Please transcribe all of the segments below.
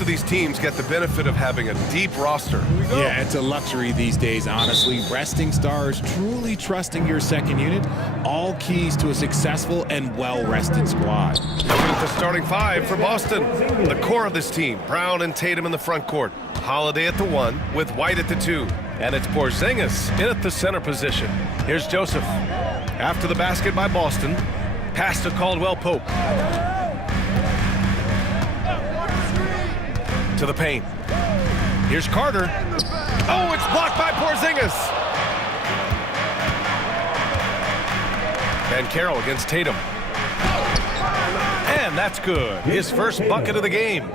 both of these teams get the benefit of having a deep roster. Yeah, it's a luxury these days, honestly. Resting stars, truly trusting your second unit, all keys to a successful and well-rested squad. Looking at the starting five for Boston. The core of this team, Brown and Tatum in the front court. Holiday at the 1 with White at the 2. And it's Porzingis in at the center position. Here's Joseph. After the basket by Boston. Pass to Caldwell-Pope. To the paint. Here's Carter. Oh, it's blocked by Porzingis. Van Carroll against Tatum. And that's good. His first bucket of the game.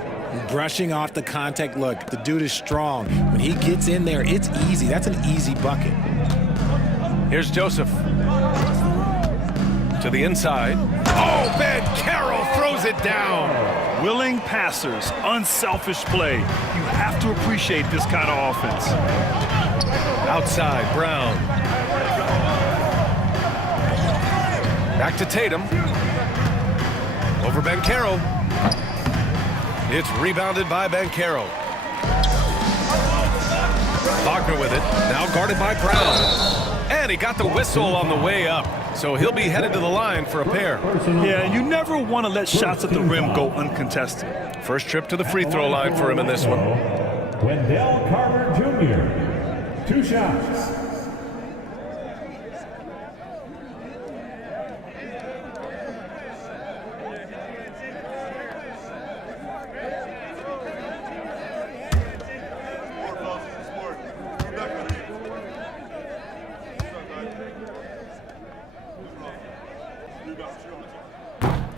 Brushing off the contact. Look, the dude is strong. When he gets in there, it's easy. That's an easy bucket. Here's Joseph. To the inside. Oh, Van Carroll throws it down. Willing passers, unselfish play. You have to appreciate this kind of offense. Outside, Brown. Back to Tatum. Over Van Carroll. It's rebounded by Van Carroll. Wagner with it. Now guarded by Brown. And he got the whistle on the way up. So he'll be headed to the line for a pair. Yeah, you never want to let shots at the rim go uncontested. First trip to the free throw line for him in this one. Wendell Carter Jr. 2 shots.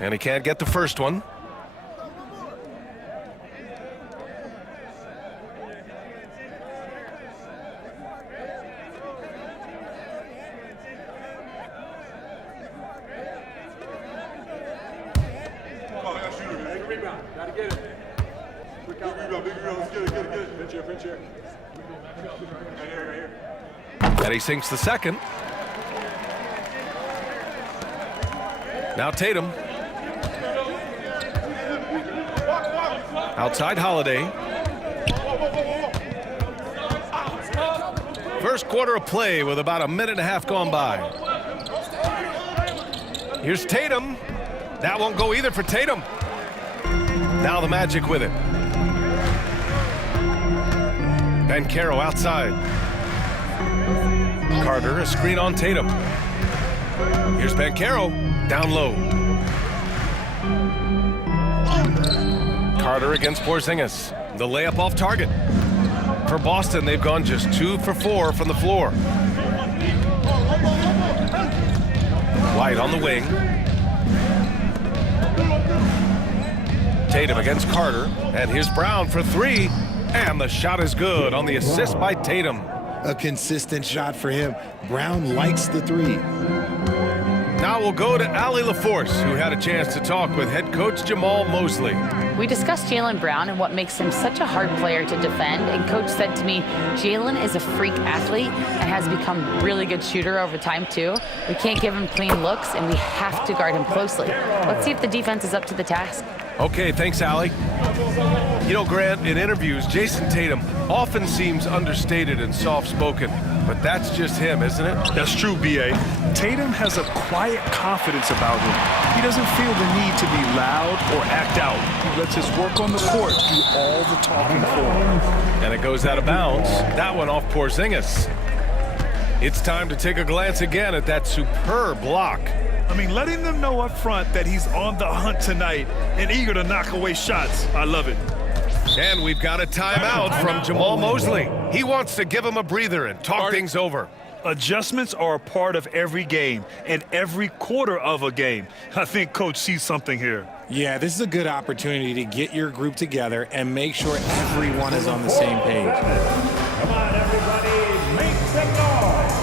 And he can't get the first one. And he sinks the second. Now Tatum. Outside Holiday. First quarter of play with about a minute and a half gone by. Here's Tatum. That won't go either for Tatum. Now the Magic with it. Van Carroll outside. Carter, a screen on Tatum. Here's Van Carroll, down low. Carter against Porzingis. The layup off target. For Boston, they've gone just 2 for 4 from the floor. White on the wing. Tatum against Carter. And here's Brown for 3. And the shot is good on the assist by Tatum. A consistent shot for him. Brown likes the 3. Now we'll go to Allie LaForce, who had a chance to talk with head coach Jamal Mosley. We discussed Jaylen Brown and what makes him such a hard player to defend, and Coach said to me, Jaylen is a freak athlete and has become a really good shooter over time too. We can't give him clean looks, and we have to guard him closely. Let's see if the defense is up to the task. Okay, thanks, Allie. You know, Grant, in interviews, Jason Tatum often seems understated and soft-spoken, but that's just him, isn't it? That's true, B.A. Tatum has a quiet confidence about him. He doesn't feel the need to be loud or act out. He lets his work on the court do all the talking for him. And it goes out of bounds. That one off Porzingis. It's time to take a glance again at that superb block. I mean, letting them know up front that he's on the hunt tonight and eager to knock away shots. I love it. And we've got a timeout from Jamal Mosley. He wants to give him a breather and talk things over. Adjustments are a part of every game and every quarter of a game. I think Coach sees something here. Yeah, this is a good opportunity to get your group together and make sure everyone is on the same page. Come on, everybody, make some noise.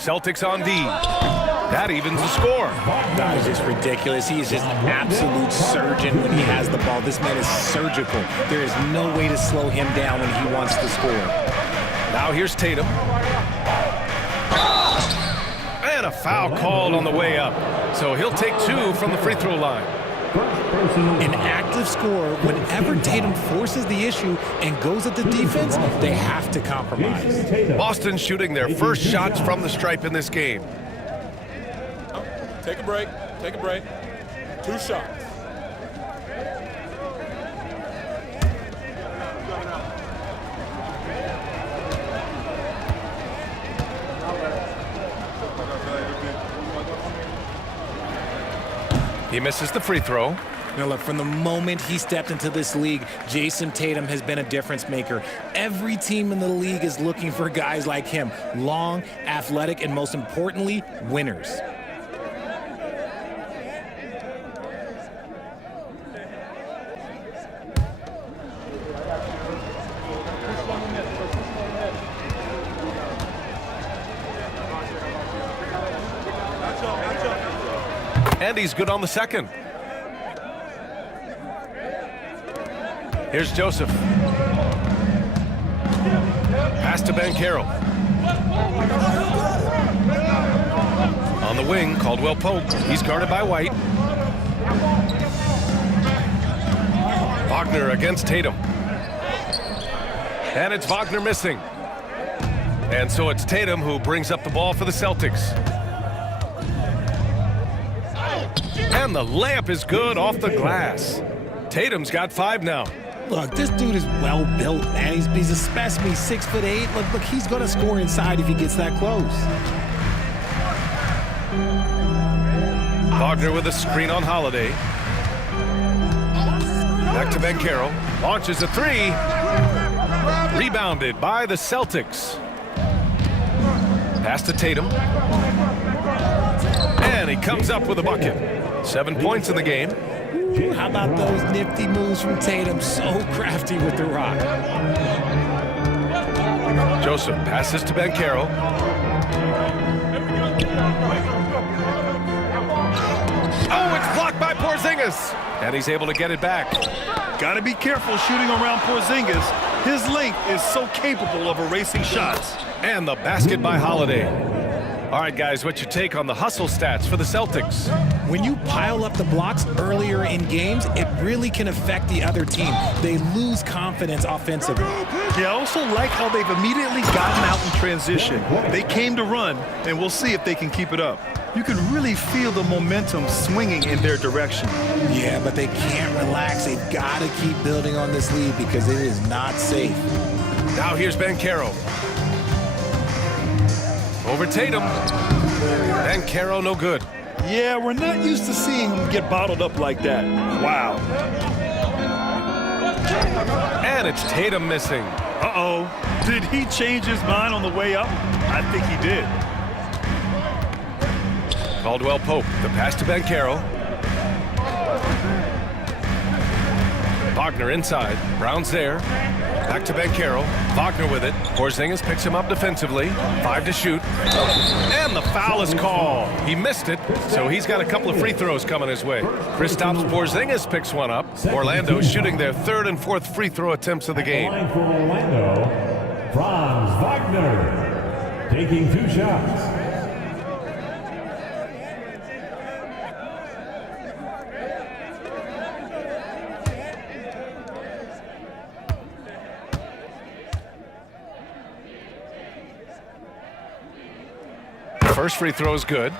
Celtics on D. That evens the score. That is just ridiculous. He is just an absolute surgeon when he has the ball. This man is surgical. There is no way to slow him down when he wants to score. Now here's Tatum. And a foul called on the way up. So he'll take 2 from the free throw line. An active scorer, whenever Tatum forces the issue and goes at the defense, they have to compromise. Boston shooting their first shots from the stripe in this game. Take a break. Take a break. 2 shots. He misses the free throw. Now look, from the moment he stepped into this league, Jason Tatum has been a difference maker. Every team in the league is looking for guys like him. Long, athletic, and most importantly, winners. And he's good on the second. Here's Joseph. Pass to Banchero. On the wing, Caldwell Pope. He's guarded by White. Wagner against Tatum. And it's Wagner missing. And so it's Tatum who brings up the ball for the Celtics. And the layup is good off the glass. Tatum's got 5 now. Look, this dude is well built, man. He's a specimen. He's 6'8". Look, he's going to score inside if he gets that close. Wagner with a screen on Holiday. Back to Banchero. Launches a 3. Rebounded by the Celtics. Pass to Tatum. And he comes up with a bucket. 7 points in the game. Ooh, how about those nifty moves from Tatum? So crafty with the rock. Joseph passes to Banchero. Oh, it's blocked by Porzingis. And he's able to get it back. Got to be careful shooting around Porzingis. His length is so capable of erasing shots. And the basket by Holiday. All right, guys, what's your take on the hustle stats for the Celtics? When you pile up the blocks earlier in games, it really can affect the other team. They lose confidence offensively. Yeah, I also like how they've immediately gotten out in transition. They came to run, and we'll see if they can keep it up. You can really feel the momentum swinging in their direction. Yeah, but they can't relax. They've got to keep building on this lead because it is not safe. Now here's Banchero. Over Tatum. Banchero no good. Yeah, we're not used to seeing him get bottled up like that. Wow. And it's Tatum missing. Uh-oh. Did he change his mind on the way up? I think he did. Caldwell Pope, the pass to Banchero. Wagner inside. Brown's there. Back to Banchero. Wagner with it. Porzingis picks him up defensively. 5 to shoot. And the foul is called. He missed it, so he's got a couple of free throws coming his way. Kristaps Porzingis picks one up. Orlando shooting their 3rd and 4th free throw attempts of the game. Line for Orlando, Franz Wagner, taking 2 shots. First free throw is good.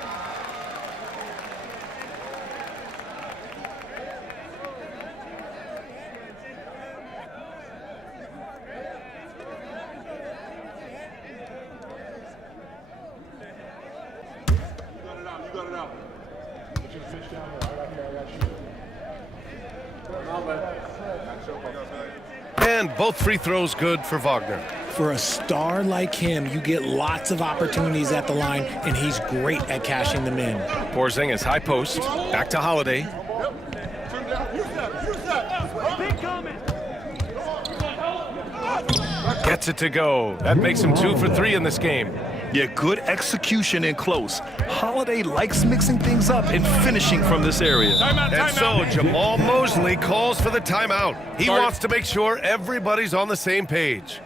And both free throws good for Wagner. For a star like him, you get lots of opportunities at the line, and he's great at cashing them in. Porzingis high post. Back to Holiday. Gets it to go. That makes him 2 for 3 in this game. Yeah, good execution in close. Holiday likes mixing things up and finishing from this area. And so Jamal Mosley calls for the timeout. He wants to make sure everybody's on the same page.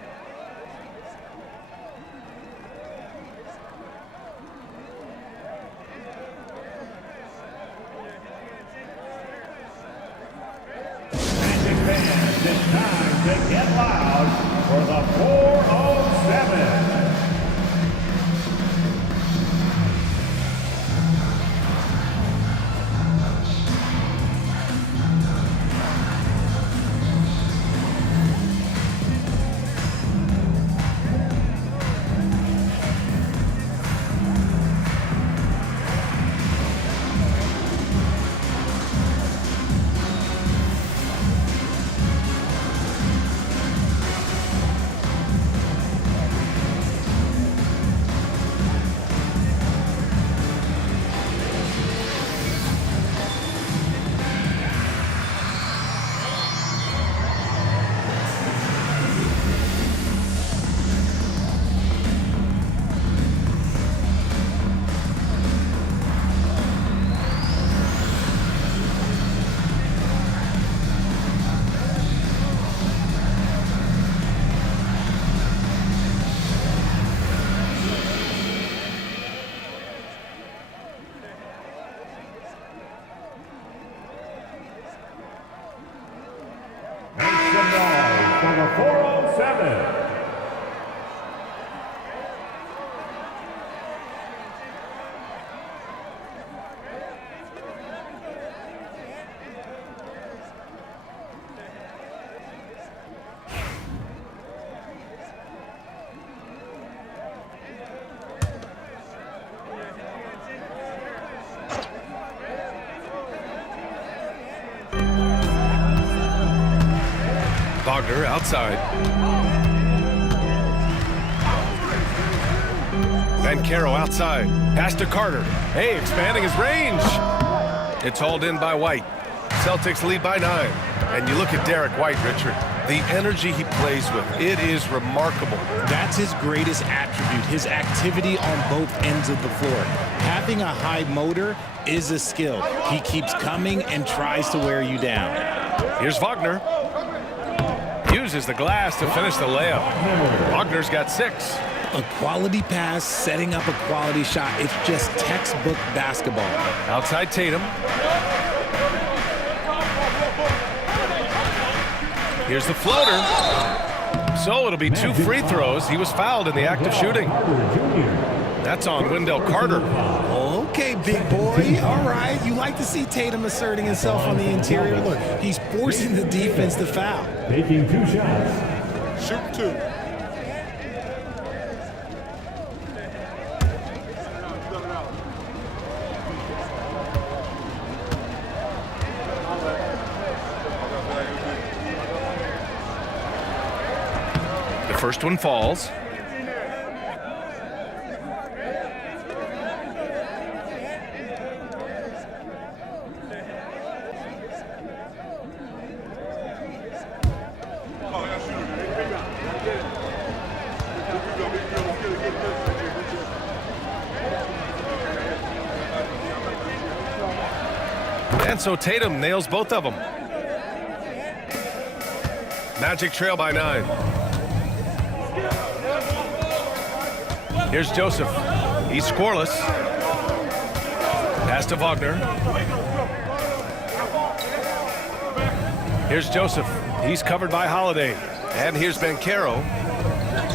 It's time to get loud for the 407. For the 407. Wagner outside. Banchero outside. Pass to Carter. Hey, expanding his range. It's hauled in by White. Celtics lead by 9. And you look at Derek White, Richard. The energy he plays with, it is remarkable. That's his greatest attribute, his activity on both ends of the floor. Having a high motor is a skill. He keeps coming and tries to wear you down. Here's Wagner. Uses the glass to finish the layup. Wagner's got 6. A quality pass, setting up a quality shot. It's just textbook basketball. Outside Tatum. Here's the floater. So it'll be 2 free throws. He was fouled in the act of shooting. That's on Wendell Carter. Okay, big boy. All right. You like to see Tatum asserting himself on the interior. Look, he's forcing the defense to foul. Taking 2 shots. Shoot 2. The first one falls. And so Tatum nails both of them. Magic trail by 9. Here's Joseph. He's scoreless. Pass to Wagner. Here's Joseph. He's covered by Holiday. And here's Banchero.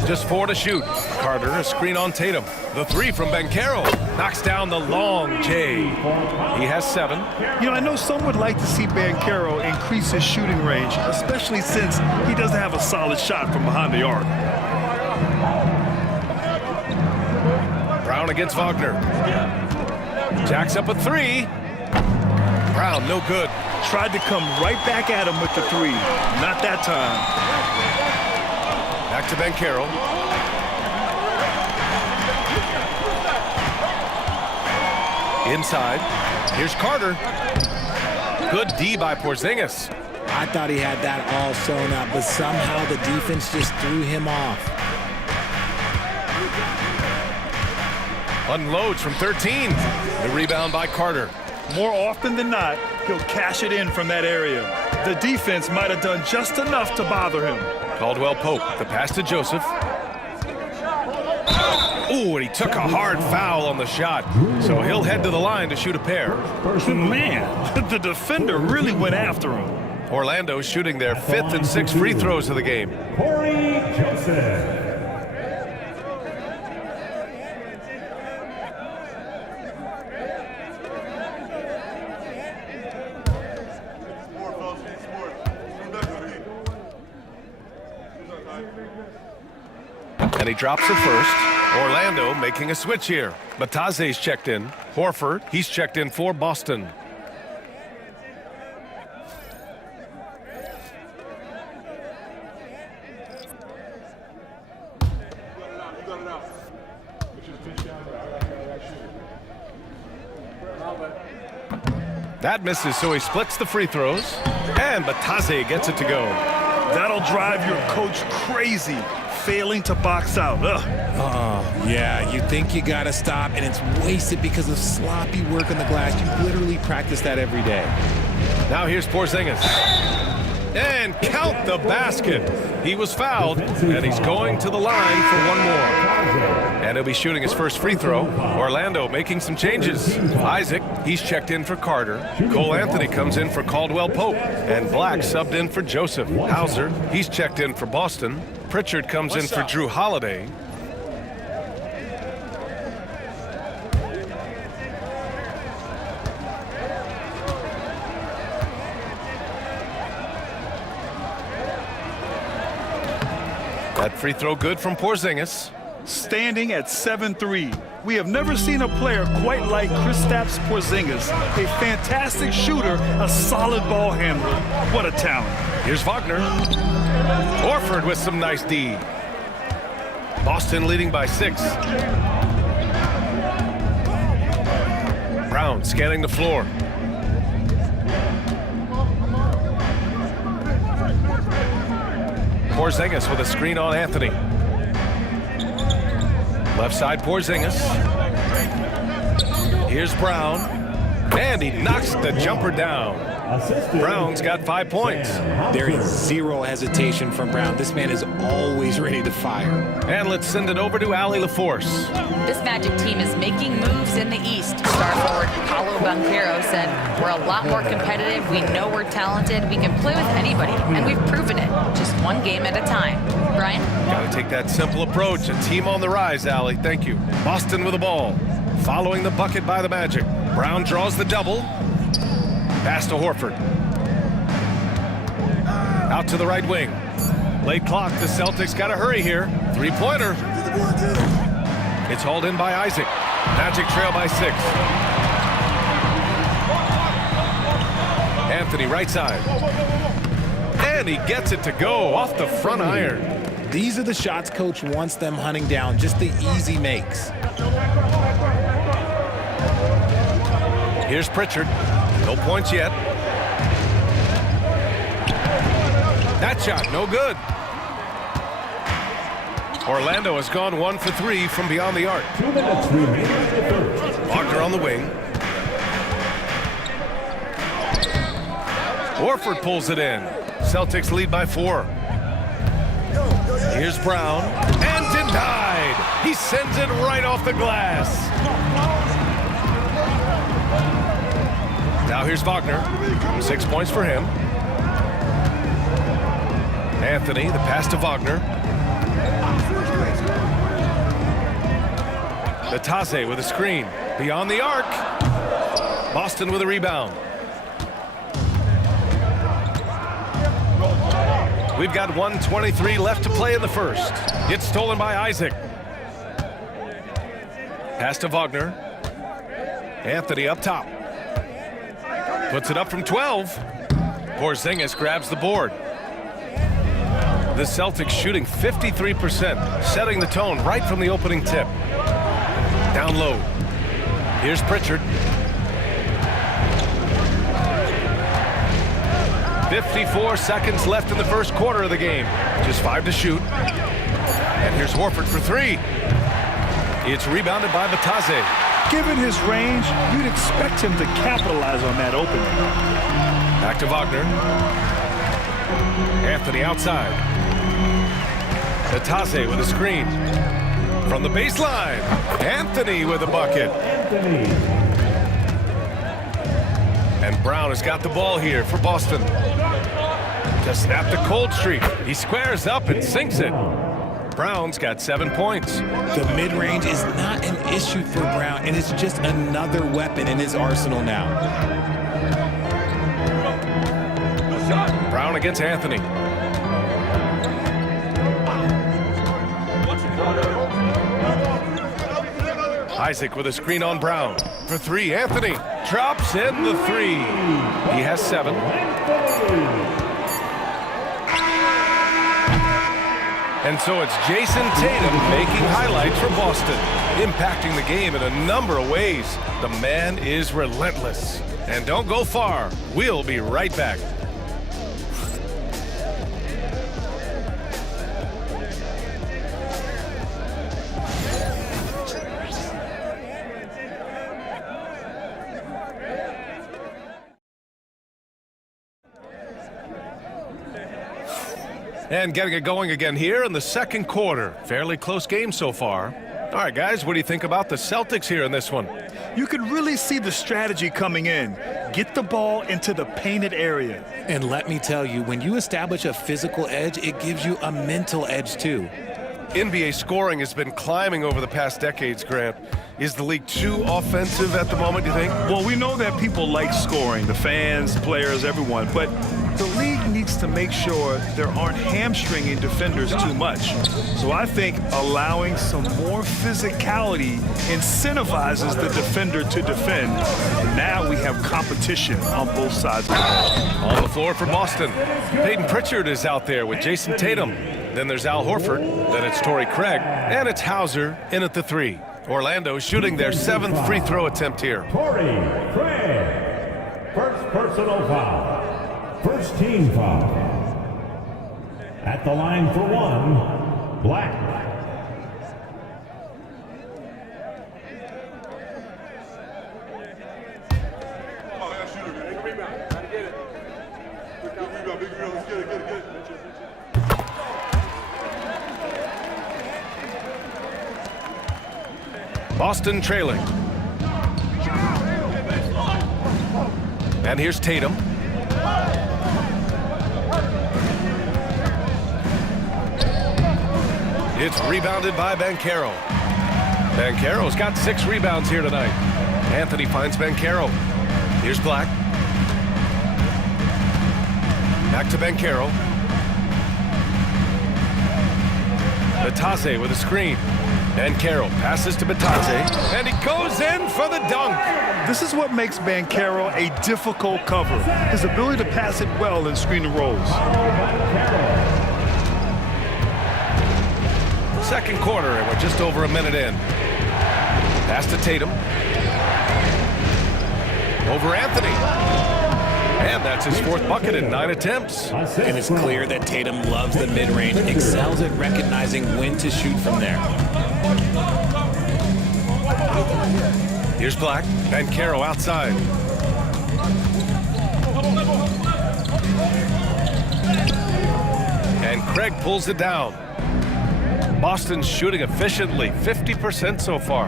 Just 4 to shoot. Carter, a screen on Tatum. The 3 from Banchero. Knocks down the long J. He has 7. You know, I know some would like to see Banchero increase his shooting range, especially since he doesn't have a solid shot from behind the arc. Brown against Wagner. Jacks up a 3. Brown, no good. Tried to come right back at him with the 3. Not that time. Back to Banchero. Inside. Here's Carter. Good D by Porzingis. I thought he had that all sewn up, but somehow the defense just threw him off. Unloads from 13. The rebound by Carter. More often than not, he'll cash it in from that area. The defense might have done just enough to bother him. Caldwell Pope, the pass to Joseph. Ooh, and he took a hard foul on the shot. So he'll head to the line to shoot a pair. Man, the defender really went after him. Orlando shooting their 5th and 6th free throws of the game. Corey Joseph. And he drops the first. Orlando making a switch here. Bataze's checked in. Horford, he's checked in for Boston. That misses, so he splits the free throws. And Bataze gets it to go. That'll drive your coach crazy, failing to box out. Yeah, you think you gotta stop, and it's wasted because of sloppy work on the glass. You literally practice that every day. Now here's Porzingis. And count the basket. He was fouled, and he's going to the line for one more. And he'll be shooting his first free throw. Orlando making some changes. Isaac, he's checked in for Carter. Cole Anthony comes in for Caldwell Pope. And Black subbed in for Joseph. Hauser, he's checked in for Boston. Pritchard comes in for Drew Holiday. That free throw good from Porzingis. Standing at 7-3. We have never seen a player quite like Kristaps Porzingis. A fantastic shooter, a solid ball handler. What a talent. Here's Wagner. Horford with some nice D. Boston leading by 6. Brown scanning the floor. Porzingis with a screen on Anthony. Left side Porzingis. Here's Brown. And he knocks the jumper down. Brown's got 5 points. There is zero hesitation from Brown. This man is always ready to fire. And let's send it over to Allie LaForce. This Magic team is making moves in the East. Star forward Paolo Banchero said, we're a lot more competitive. We know we're talented. We can play with anybody, and we've proven it. Just one game at a time. Brian? Got to take that simple approach. A team on the rise, Allie. Thank you. Boston with the ball. Following the bucket by the Magic. Brown draws the double. Pass to Horford. Out to the right wing. Late clock. The Celtics got to hurry here. Three-pointer. It's hauled in by Isaac. Magic trail by 6. Anthony right side. And he gets it to go off the front iron. These are the shots coach wants them hunting down, just the easy makes. Here's Pritchard. No points yet. That shot, no good. Orlando has gone 1 for 3 from beyond the arc. 2 minutes remaining in the third. Wagner on the wing. Horford pulls it in. Celtics lead by 4. Here's Brown. And denied. He sends it right off the glass. Now here's Wagner. 6 points for him. Anthony, the pass to Wagner. Bataze with a screen. Beyond the arc. Boston with a rebound. We've got 1:23 left to play in the first. It's stolen by Isaac. Pass to Wagner. Anthony up top. Puts it up from 12. Porzingis grabs the board. The Celtics shooting 53%, setting the tone right from the opening tip. Down low. Here's Pritchard. 54 seconds left in the first quarter of the game. Just 5 to shoot. And here's Horford for 3. It's rebounded by Batase. Given his range, you'd expect him to capitalize on that opening. Back to Wagner. Anthony outside. Batase with a screen. From the baseline, Anthony with a bucket. And Brown has got the ball here for Boston. To snap the cold streak. He squares up and sinks it. Brown's got 7 points. The mid-range is not an issue for Brown, and it's just another weapon in his arsenal now. Brown against Anthony. Isaac with a screen on Brown. For three, Anthony drops in the three. He has 7. And so it's Jason Tatum making highlights for Boston, impacting the game in a number of ways. The man is relentless. And don't go far. We'll be right back. And getting it going again here in the second quarter. Fairly close game so far. All right, guys, what do you think about the Celtics here in this one? You could really see the strategy coming in. Get the ball into the painted area. And let me tell you, when you establish a physical edge, it gives you a mental edge too. NBA scoring has been climbing over the past decades, Grant. Is the league too offensive at the moment, do you think? Well, we know that people like scoring, the fans, players, everyone, but the league needs to make sure there aren't hamstringing defenders too much. So I think allowing some more physicality incentivizes the defender to defend. And now we have competition on both sides of the ball. On the floor for Boston. Peyton Pritchard is out there with Jason Tatum. Then there's Al Horford. Then it's Torrey Craig. And it's Hauser in at the 3. Orlando shooting their 7th free throw attempt here. Torrey Craig. First personal foul. First team foul. At the line for 1, Black. Boston trailing. And here's Tatum. It's rebounded by Banchero. Banchero's got 6 rebounds here tonight. Anthony finds Banchero. Here's Black. Back to Banchero. Batase with a screen. Banchero passes to Batase, and he goes in for the dunk. This is what makes Banchero a difficult cover. His ability to pass it well and screen the rolls. Second quarter, and we're just over a minute in. Pass to Tatum. Over Anthony. And that's his 4th bucket in 9 attempts. And it's clear that Tatum loves the mid-range, excels at recognizing when to shoot from there. Here's Black. Banchero outside. And Craig pulls it down. Boston's shooting efficiently, 50% so far.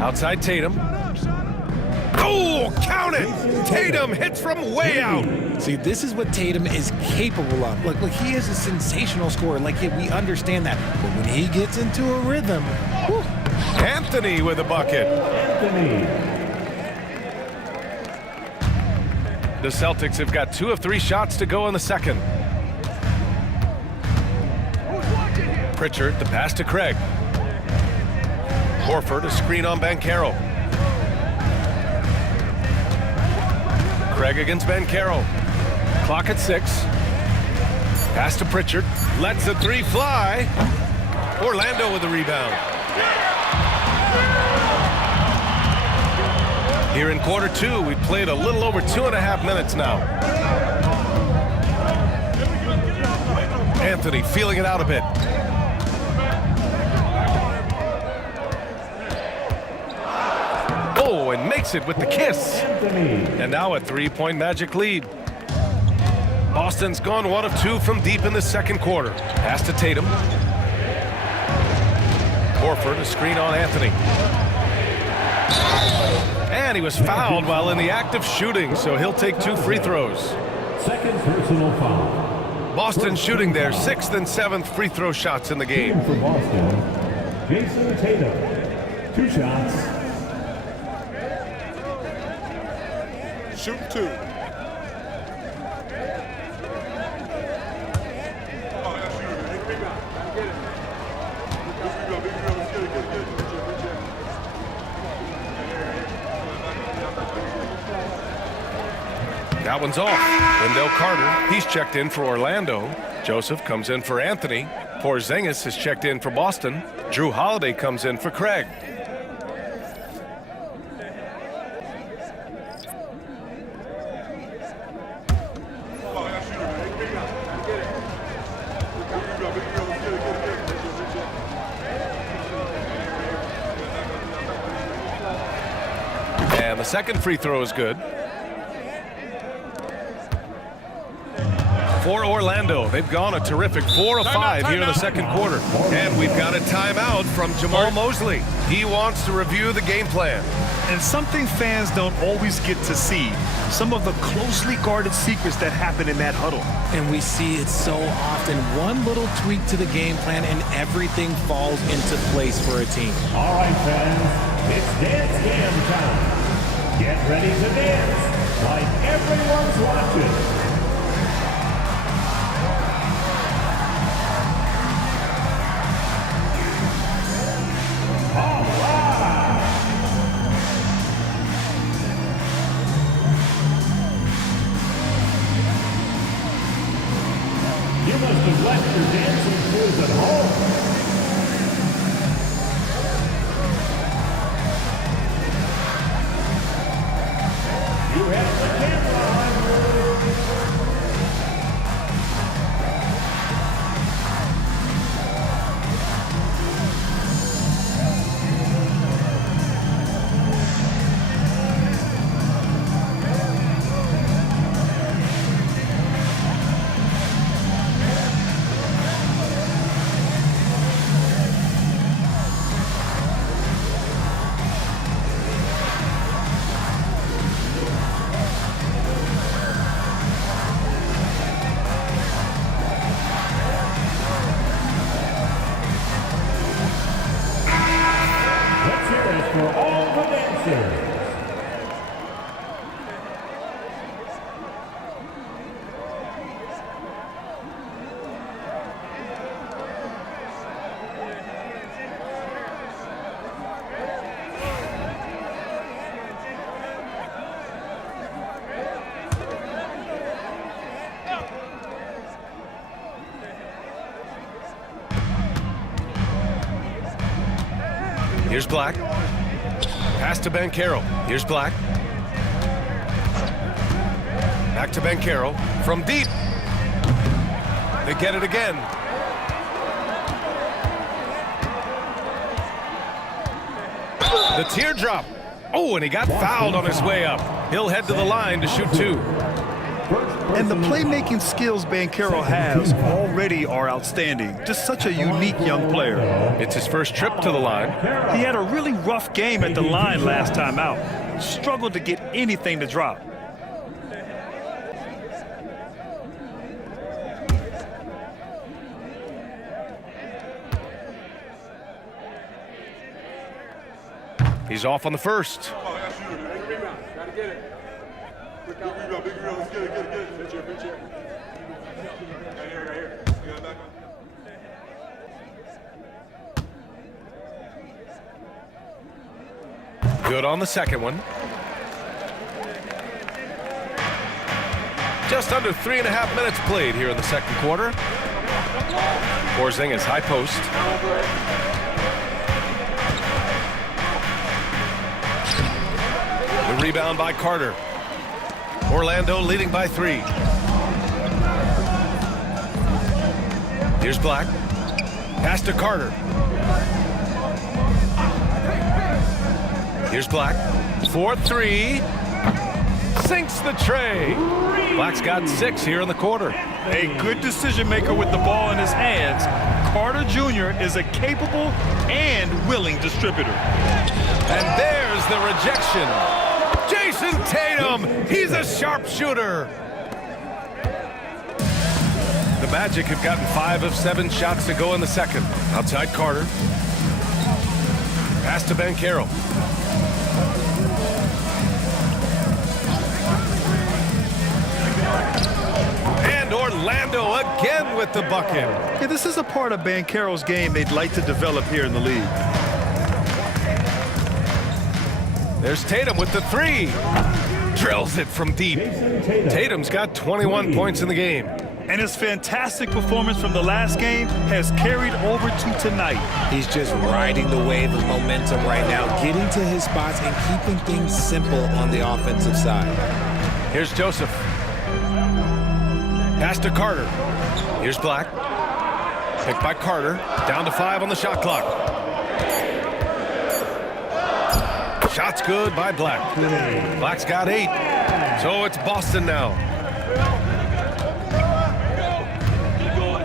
Outside Tatum. Oh, count it! Tatum hits from way out. See, this is what Tatum is capable of. Look, he is a sensational scorer. Like, we understand that. But when he gets into a rhythm, whew. Anthony with a bucket. The Celtics have got 2 of 3 shots to go in the second. Pritchard, the pass to Craig. Horford, a screen on Banchero. Craig against Banchero. Clock at 6. Pass to Pritchard. Lets the 3 fly. Orlando with the rebound. Here in quarter 2, we've played a little over 2.5 minutes now. Anthony feeling it out a bit. Oh, and makes it with the kiss. And now a 3-point Magic lead. Boston's gone 1 of 2 from deep in the second quarter. Pass to Tatum. Horford, a screen on Anthony. And he was fouled while in the act of shooting, so he'll take 2 free throws. Second personal foul. Boston shooting their 6th and 7th free throw shots in the game. For Boston, Jason Tatum. 2 shots. Shoot 2. That one's off. Wendell Carter, he's checked in for Orlando. Joseph comes in for Anthony. Porzingis is checked in for Boston. Drew Holiday comes in for Craig. And the second free throw is good. For Orlando, they've gone a terrific 4 of 5 here in the second quarter. And we've got a timeout from Jamal Mosley. He wants to review the game plan. And something fans don't always get to see, some of the closely guarded secrets that happen in that huddle. And we see it so often. One little tweak to the game plan and everything falls into place for a team. All right, fans, it's Dance Jam time. Get ready to dance like everyone's watching. You must have left your dancing shoes at home. You have the camera on you. Let's hear it for all the dancers. Here's Black. Pass to Banchero. Here's Black. Back to Banchero. From deep. They get it again. The teardrop. Oh, and he got fouled on his way up. He'll head to the line to shoot 2. And the playmaking skills Banchero has already are outstanding. Just such a unique young player. It's his first trip to the line. He had a really rough game at the line last time out. Struggled to get anything to drop. He's off on the first. Good on the second one. Just under 3.5 minutes played here in the second quarter. Porzingis high post. The rebound by Carter. Orlando leading by 3. Here's Black. Pass to Carter. Here's Black. 4-3. Sinks the tray. Black's got 6 here in the quarter. A good decision maker with the ball in his hands. Carter Jr. is a capable and willing distributor. And there's the rejection. Jason Tatum, he's a sharpshooter. The Magic have gotten 5 of 7 shots to go in the second. Outside Carter. Pass to Banchero. And Orlando again with the bucket. Yeah, this is a part of Banchero's game they'd like to develop here in the league. There's Tatum with the 3. Drills it from deep. Tatum's got 21 points in the game. And his fantastic performance from the last game has carried over to tonight. He's just riding the wave of momentum right now, getting to his spots and keeping things simple on the offensive side. Here's Joseph. Pass to Carter. Here's Black. Picked by Carter. Down to 5 on the shot clock. Shot's good by Black. Black's got 8. So it's Boston now.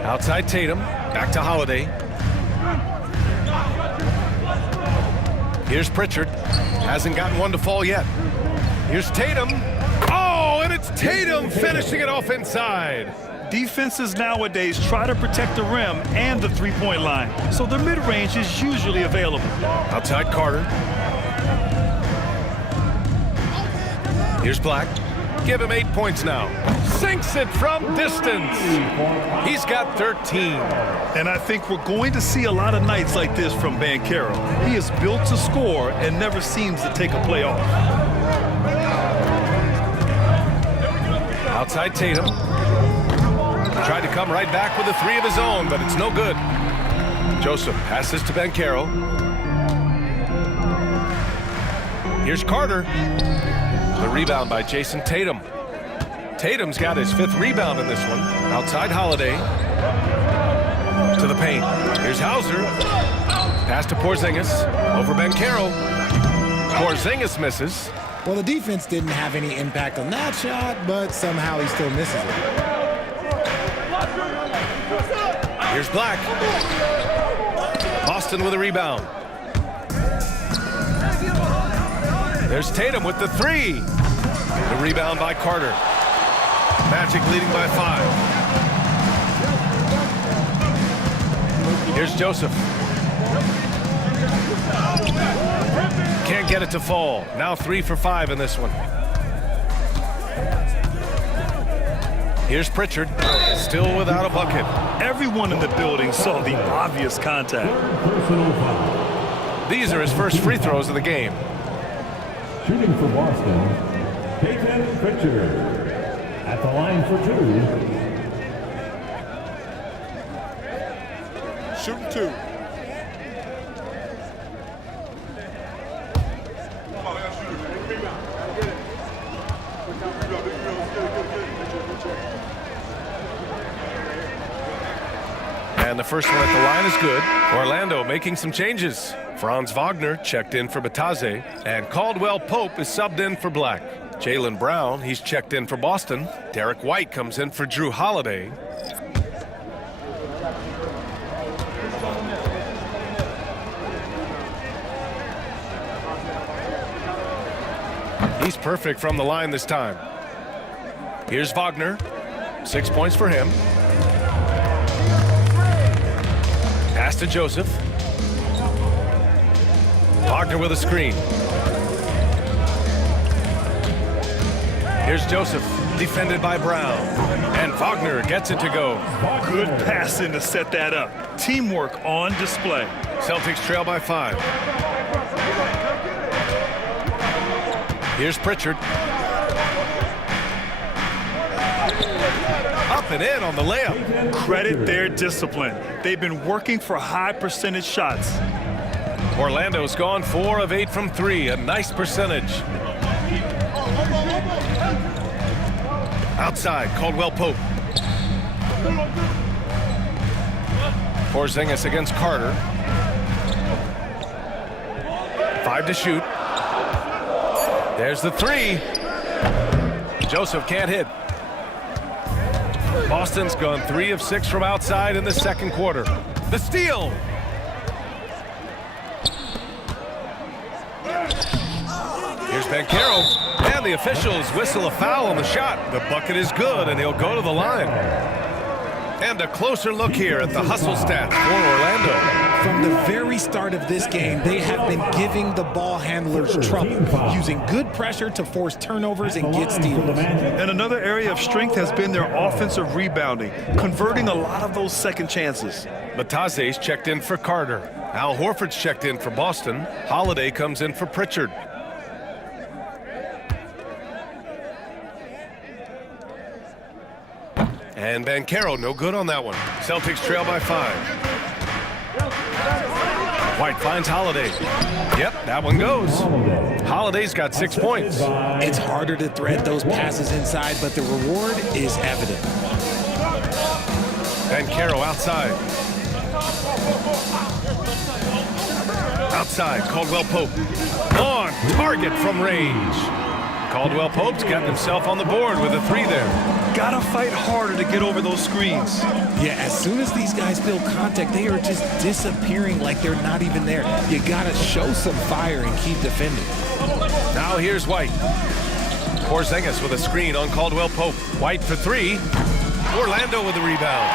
Outside Tatum. Back to Holiday. Here's Pritchard. Hasn't gotten one to fall yet. Here's Tatum. Oh, and it's Tatum finishing it off inside. Defenses nowadays try to protect the rim and the three-point line, so the mid-range is usually available. Outside Carter. Here's Black. Give him 8 points now. Sinks it from distance. He's got 13. And I think we're going to see a lot of nights like this from Banchero. He is built to score and never seems to take a play off. Outside Tatum. Tried to come right back with a 3 of his own, but it's no good. Joseph passes to Banchero. Here's Carter. The rebound by Jason Tatum. Tatum's got his 5th rebound in this one. Outside Holiday. To the paint. Here's Hauser. Pass to Porzingis. Over Banchero. Porzingis misses. Well, the defense didn't have any impact on that shot, but somehow he still misses it. Here's Black. Boston with a rebound. There's Tatum with the 3. The rebound by Carter. Magic leading by 5. Here's Joseph. Can't get it to fall. Now 3 for 5 in this one. Here's Pritchard. Still without a bucket. Everyone in the building saw the obvious contact. These are his first free throws of the game. Shooting for Boston, Peyton Pritchard. At the line for 2. Shooting 2. And the first one at the line is good. Orlando making some changes. Franz Wagner checked in for Batase, and Caldwell Pope is subbed in for Black. Jaylen Brown, he's checked in for Boston. Derek White comes in for Drew Holiday. He's perfect from the line this time. Here's Wagner. 6 points for him. Pass to Joseph. Wagner with a screen. Here's Joseph, defended by Brown. And Wagner gets it to go. Good passing to set that up. Teamwork on display. Celtics trail by 5. Here's Pritchard. Up and in on the layup. Credit their discipline. They've been working for high percentage shots. Orlando's gone 4 of 8 from 3, a nice percentage. Outside, Caldwell Pope. Porzingis against Carter. 5 to shoot. There's the three. Joseph can't hit. Boston's gone 3 of 6 from outside in the second quarter. The steal. Here's Banchero, and the officials whistle a foul on the shot. The bucket is good, and he'll go to the line. And a closer look here at the hustle stats for Orlando. From the very start of this game, they have been giving the ball handlers trouble, using good pressure to force turnovers and get steals. And another area of strength has been their offensive rebounding, converting a lot of those second chances. Bataze's checked in for Carter. Al Horford's checked in for Boston. Holiday comes in for Pritchard. And Banchero, no good on that one. Celtics trail by 5. White finds Holiday. Yep, that one goes. Holiday's got 6 points. It's harder to thread those passes inside, but the reward is evident. Banchero outside. Outside, Caldwell Pope. On target from range. Caldwell Pope's got himself on the board with a 3 there. Gotta fight harder to get over those screens. Yeah, as soon as these guys feel contact, they are just disappearing like they're not even there. You gotta show some fire and keep defending. Now here's White. Porzingis with a screen on Caldwell Pope. White for 3. Orlando with a rebound.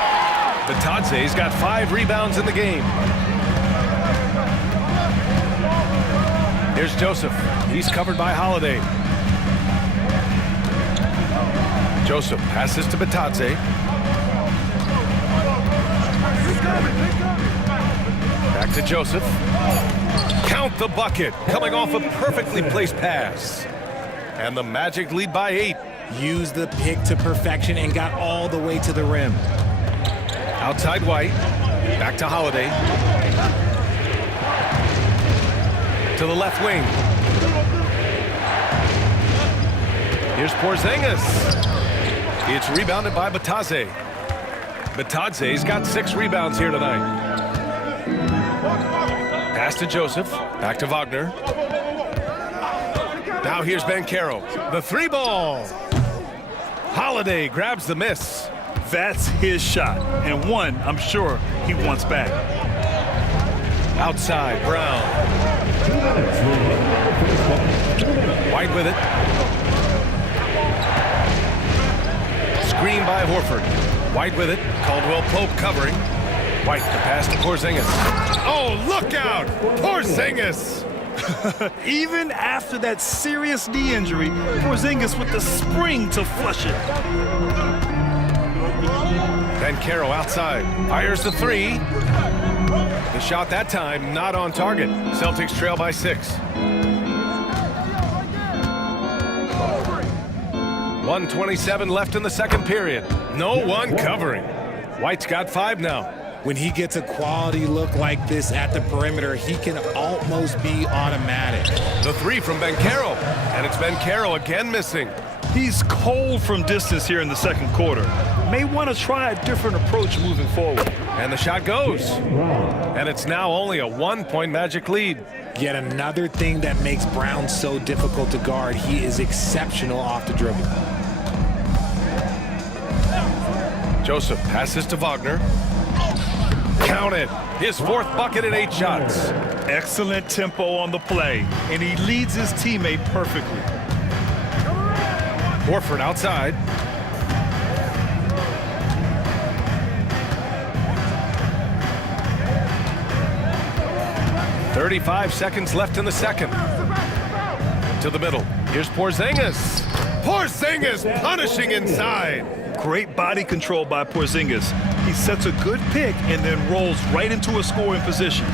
Bataze's got 5 rebounds in the game. Here's Joseph. He's covered by Holiday. Joseph passes to Bataze. Back to Joseph. Count the bucket. Coming off a perfectly placed pass. And the Magic lead by 8. Used the pick to perfection and got all the way to the rim. Outside White. Back to Holiday. To the left wing. Here's Porzingis. It's rebounded by Bataze. Bataze's got 6 rebounds here tonight. Pass to Joseph. Back to Wagner. Now here's Banchero. The 3 ball. Holiday grabs the miss. That's his shot, and one I'm sure he wants back. Outside, Brown. White with it. Screen by Horford. White with it. Caldwell Pope covering. White to pass to Porzingis. Oh, look out! Porzingis! Even after that serious knee injury, Porzingis with the spring to flush it. Banchero outside. Fires the 3. The shot that time not on target. Celtics trail by 6. 1:27 left in the second period. No one covering. White's got 5 now. When he gets a quality look like this at the perimeter, he can almost be automatic. The 3 from Banchero, and it's Banchero again missing. He's cold from distance here in the second quarter. May want to try a different approach moving forward. And the shot goes. And it's now only a 1-point Magic lead. Yet another thing that makes Brown so difficult to guard, he is exceptional off the dribble. Joseph passes to Wagner. Count it. His 4th bucket in 8 shots. Excellent tempo on the play, and he leads his teammate perfectly. Horford outside. .35 seconds left in the second. To the middle. Here's Porzingis. Porzingis punishing inside. Great body control by Porzingis. He sets a good pick and then rolls right into a scoring position.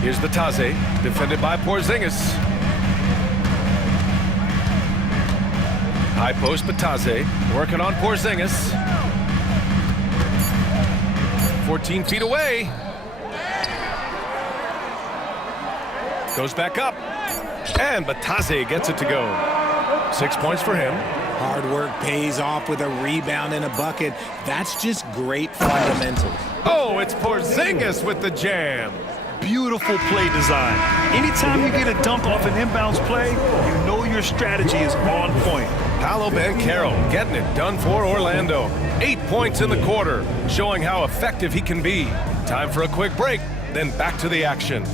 Here's Bataze, defended by Porzingis. High post Bataze, working on Porzingis. 14 feet away. Goes back up. And Bataze gets it to go. 6 points for him. Hard work pays off with a rebound and a bucket. That's just great fundamentals. Oh, it's Porzingis with the jam. Beautiful play design. Anytime you get a dunk off an inbounds play, you know your strategy is on point. Paolo Banchero getting it done for Orlando. 8 points in the quarter, showing how effective he can be. Time for a quick break, then back to the action.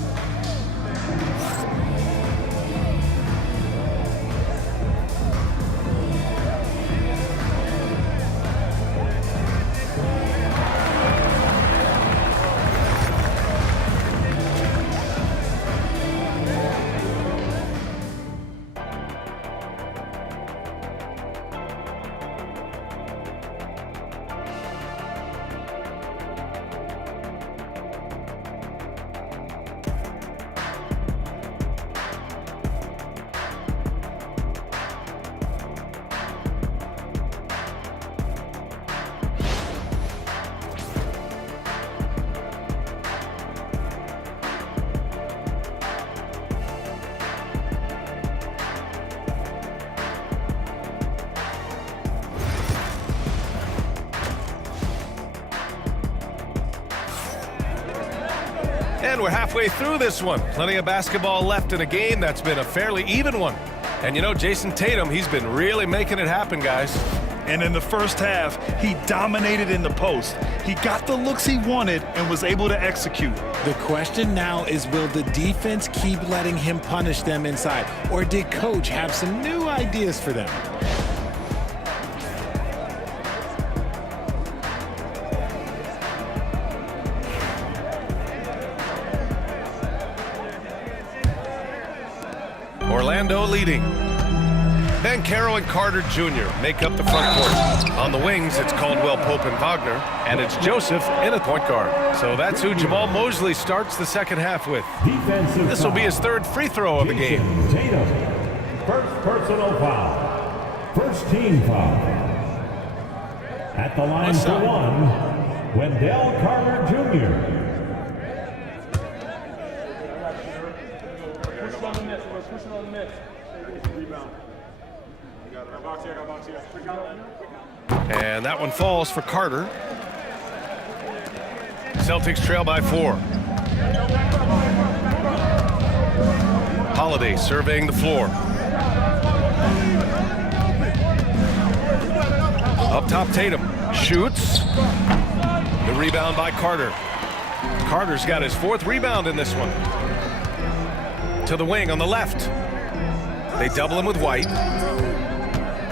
And we're halfway through this one. Plenty of basketball left in a game that's been a fairly even one. And you know, Jason Tatum, he's been really making it happen, guys. And in the first half, he dominated in the post. He got the looks he wanted and was able to execute. The question now is, will the defense keep letting him punish them inside? Or did Coach have some new ideas for them? Orlando leading. Banchero and Carter Jr. make up the front court. On the wings, it's Caldwell Pope and Wagner, and it's Joseph in a point guard. So that's who Jamal Mosley starts the second half with. This will be his third free throw of the game. Tatum, first personal foul. First team foul. At the line for one, Wendell Carter Jr. And that one falls for Carter. Celtics trail by 4. Holiday surveying the floor. Up top, Tatum shoots. The rebound by Carter. Carter's got his 4th rebound in this one. To the wing on the left. They double him with White.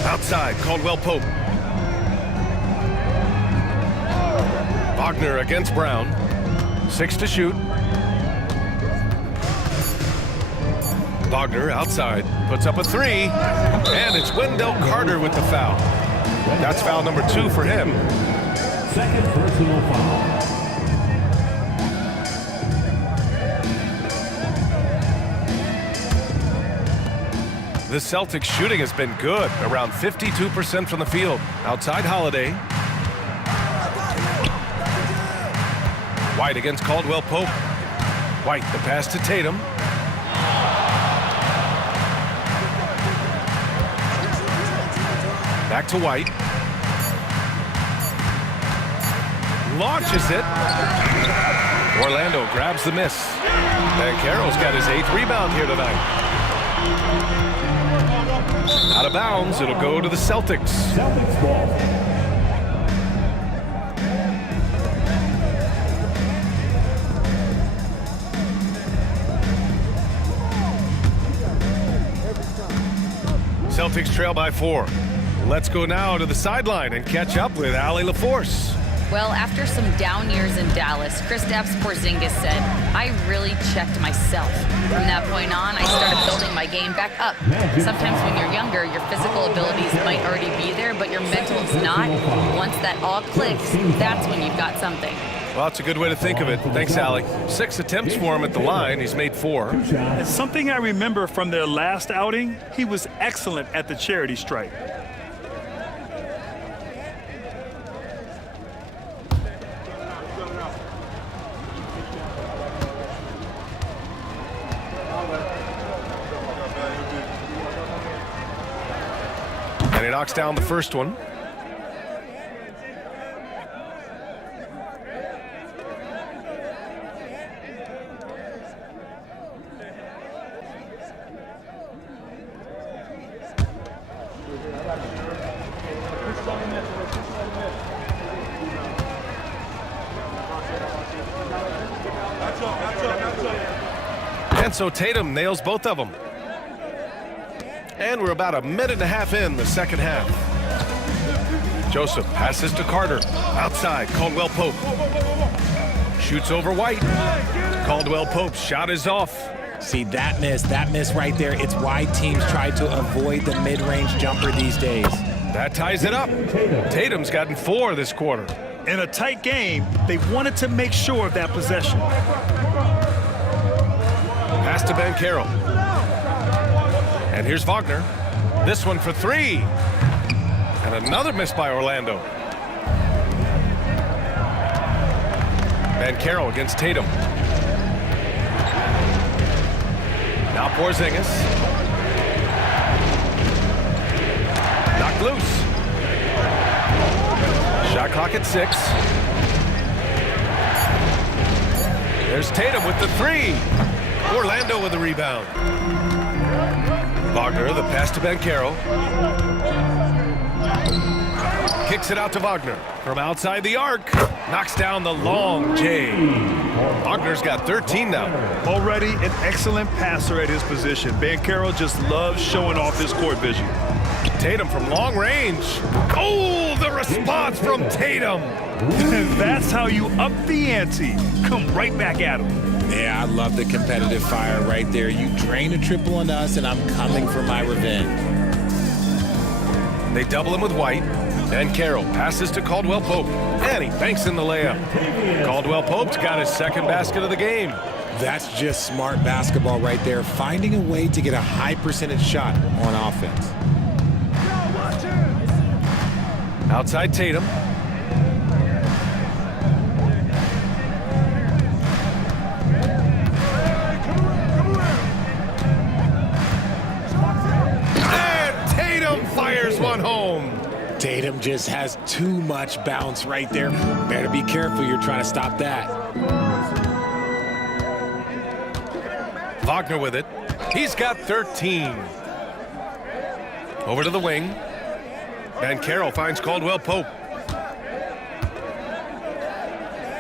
Outside, Caldwell Pope. Wagner against Brown. 6 to shoot. Wagner outside, puts up a 3. And it's Wendell Carter with the foul. That's foul number 2 for him. Second personal foul. The Celtics shooting has been good, around 52% from the field. Outside Holiday. White against Caldwell Pope. White, the pass to Tatum. Back to White. Launches it. Orlando grabs the miss. Banchero's got his 8th rebound here tonight. Out of bounds, it'll go to the Celtics. Celtics ball. Celtics trail by 4. Let's go now to the sideline and catch up with Allie LaForce. Well, after some down years in Dallas, Kristaps Porzingis said, I really checked myself. From that point on, I started building my game back up. Sometimes when you're younger, your physical abilities might already be there, but your mental is not. Once that all clicks, that's when you've got something. Well, it's a good way to think of it. Thanks, Allie. 6 attempts for him at the line. He's made 4. And something I remember from their last outing, he was excellent at the charity stripe. knocks down the first one. And so Tatum nails both of them. And we're about a minute and a half in the second half. Joseph passes to Carter. Outside, Caldwell Pope. Shoots over White. Caldwell Pope's shot is off. See, that miss right there. It's why teams try to avoid the mid-range jumper these days. That ties it up. Tatum's gotten 4 this quarter. In a tight game, they wanted to make sure of that possession. Pass to Ben Carroll. And here's Wagner. This one for 3. And another miss by Orlando. Ben Carroll against Tatum. Now Porzingis. Knocked loose. Shot clock at 6. There's Tatum with the 3. Orlando with the rebound. Wagner, the pass to Ben Carroll. Kicks it out to Wagner. From outside the arc. Knocks down the long J. Wagner's got 13 now. Already an excellent passer at his position. Ben Carroll just loves showing off his court vision. Tatum from long range. Oh, the response from Tatum. That's how you up the ante. Come right back at him. Yeah, I love the competitive fire right there. You drain a triple on us, and I'm coming for my revenge. They double him with White. Ben Carroll passes to Caldwell Pope. And he banks in the layup. Caldwell Pope's got his second basket of the game. That's just smart basketball right there, finding a way to get a high percentage shot on offense. Outside Tatum. And Tatum fires one home. Tatum just has too much bounce right there. Better be careful, you're trying to stop that. Wagner with it. He's got 13. Over to the wing. Ben Carroll finds Caldwell Pope.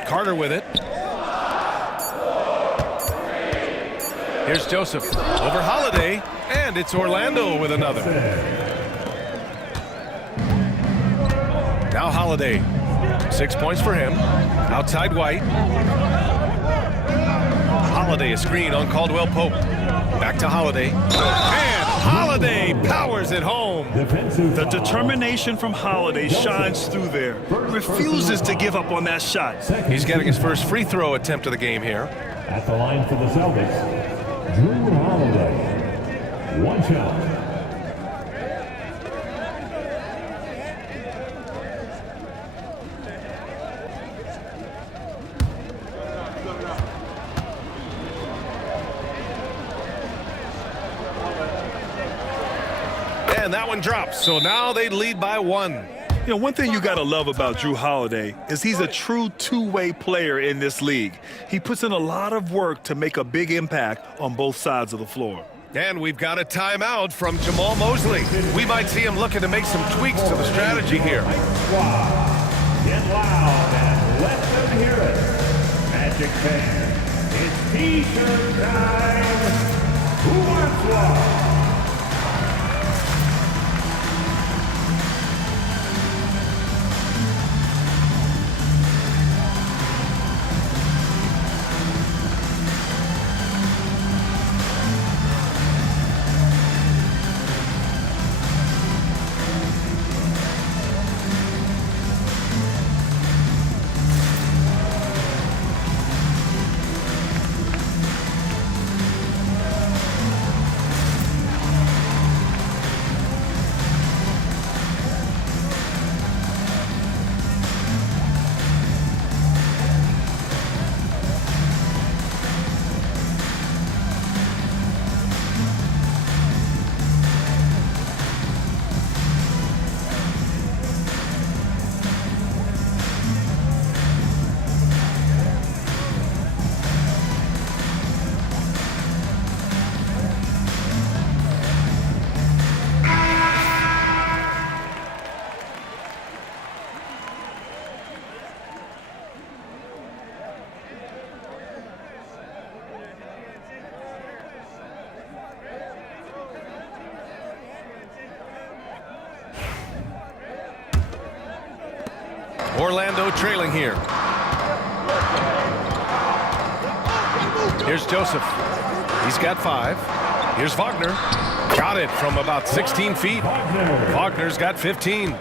Carter with it. Here's Joseph. Over Holiday. And it's Orlando with another. Now Holiday. 6 points for him. Outside White. Holiday a screen on Caldwell Pope. Back to Holiday. And Holiday powers it home. The determination from Holiday shines through there. Refuses to give up on that shot. He's getting his first free throw attempt of the game here. At the line for the Celtics, Drew Holiday. One shot. And that one drops. So now they lead by 1. You know, one thing you got to love about Drew Holiday is he's a true two-way player in this league. He puts in a lot of work to make a big impact on both sides of the floor. And we've got a timeout from Jamal Mosley. We might see him looking to make some tweaks to the strategy here. Get loud and let them hear it. Magic fans, it's T-shirt time. Who wants one? Orlando trailing here. Here's Joseph. He's got 5. Here's Wagner. Got it from about 16 feet. Wagner's got 15.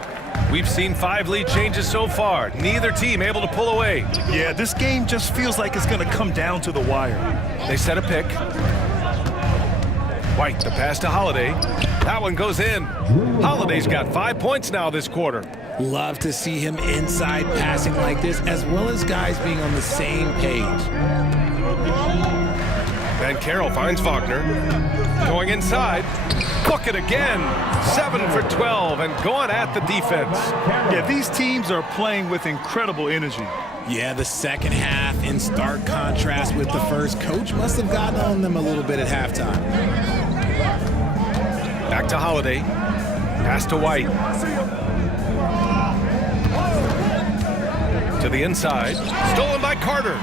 We've seen 5 lead changes so far. Neither team able to pull away. Yeah, this game just feels like it's going to come down to the wire. They set a pick. White, the pass to Holiday. That one goes in. Holiday's got 5 points now this quarter. Love to see him inside passing like this, as well as guys being on the same page. Van Carroll finds Wagner. Going inside. Book it again. 7 for 12 and going at the defense. Yeah, these teams are playing with incredible energy. Yeah, the second half in stark contrast with the first. Coach must have gotten on them a little bit at halftime. Back to Holiday. Pass to White. To the inside. Stolen by Carter.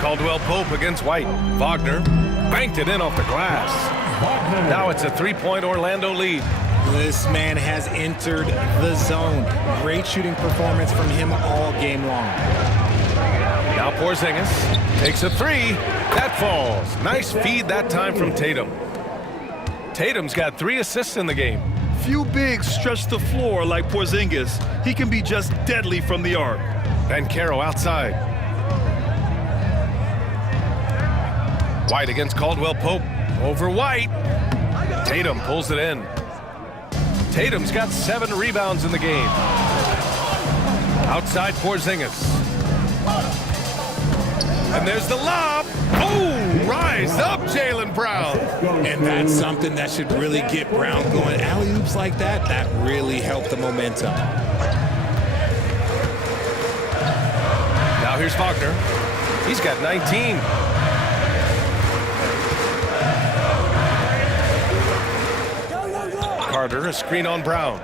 Caldwell Pope against White. Wagner banked it in off the glass. Now it's a 3-point Orlando lead. This man has entered the zone. Great shooting performance from him all game long. Now Porzingis takes a 3. That falls. Nice feed that time from Tatum. Tatum's got 3 assists in the game. Few bigs stretch the floor like Porzingis. He can be just deadly from the arc. Van Carroll outside. White against Caldwell Pope. Over White. Tatum pulls it in. Tatum's got 7 rebounds in the game. Outside Porzingis. And there's the lob. Oh, rise up, Jaylen Brown. And that's something that should really get Brown going. Alley-oops like that, that really helped the momentum. Now here's Wagner. He's got 19. Carter, a screen on Brown.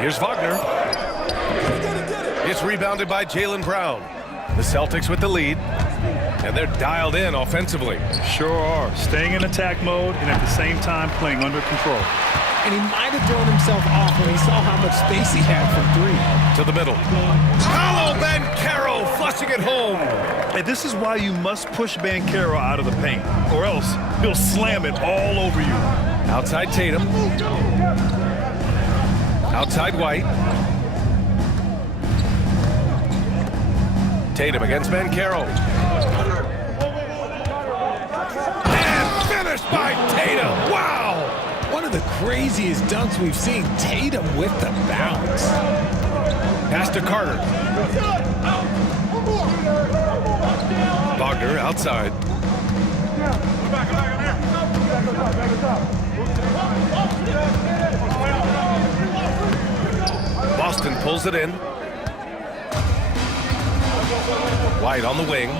Here's Wagner. It's rebounded by Jaylen Brown. The Celtics with the lead, and they're dialed in offensively. Sure are. Staying in attack mode and at the same time playing under control. And he might have thrown himself off when he saw how much space he had from 3. To the middle. Paolo Banchero flushing it home. And this is why you must push Banchero out of the paint, or else he'll slam it all over you. Outside Tatum. Outside White. Tatum against Banchero. And finished by Tatum. Wow! One of the craziest dunks we've seen. Tatum with the bounce. Pass to Carter. Wagner outside. Boston pulls it in. White on the wing.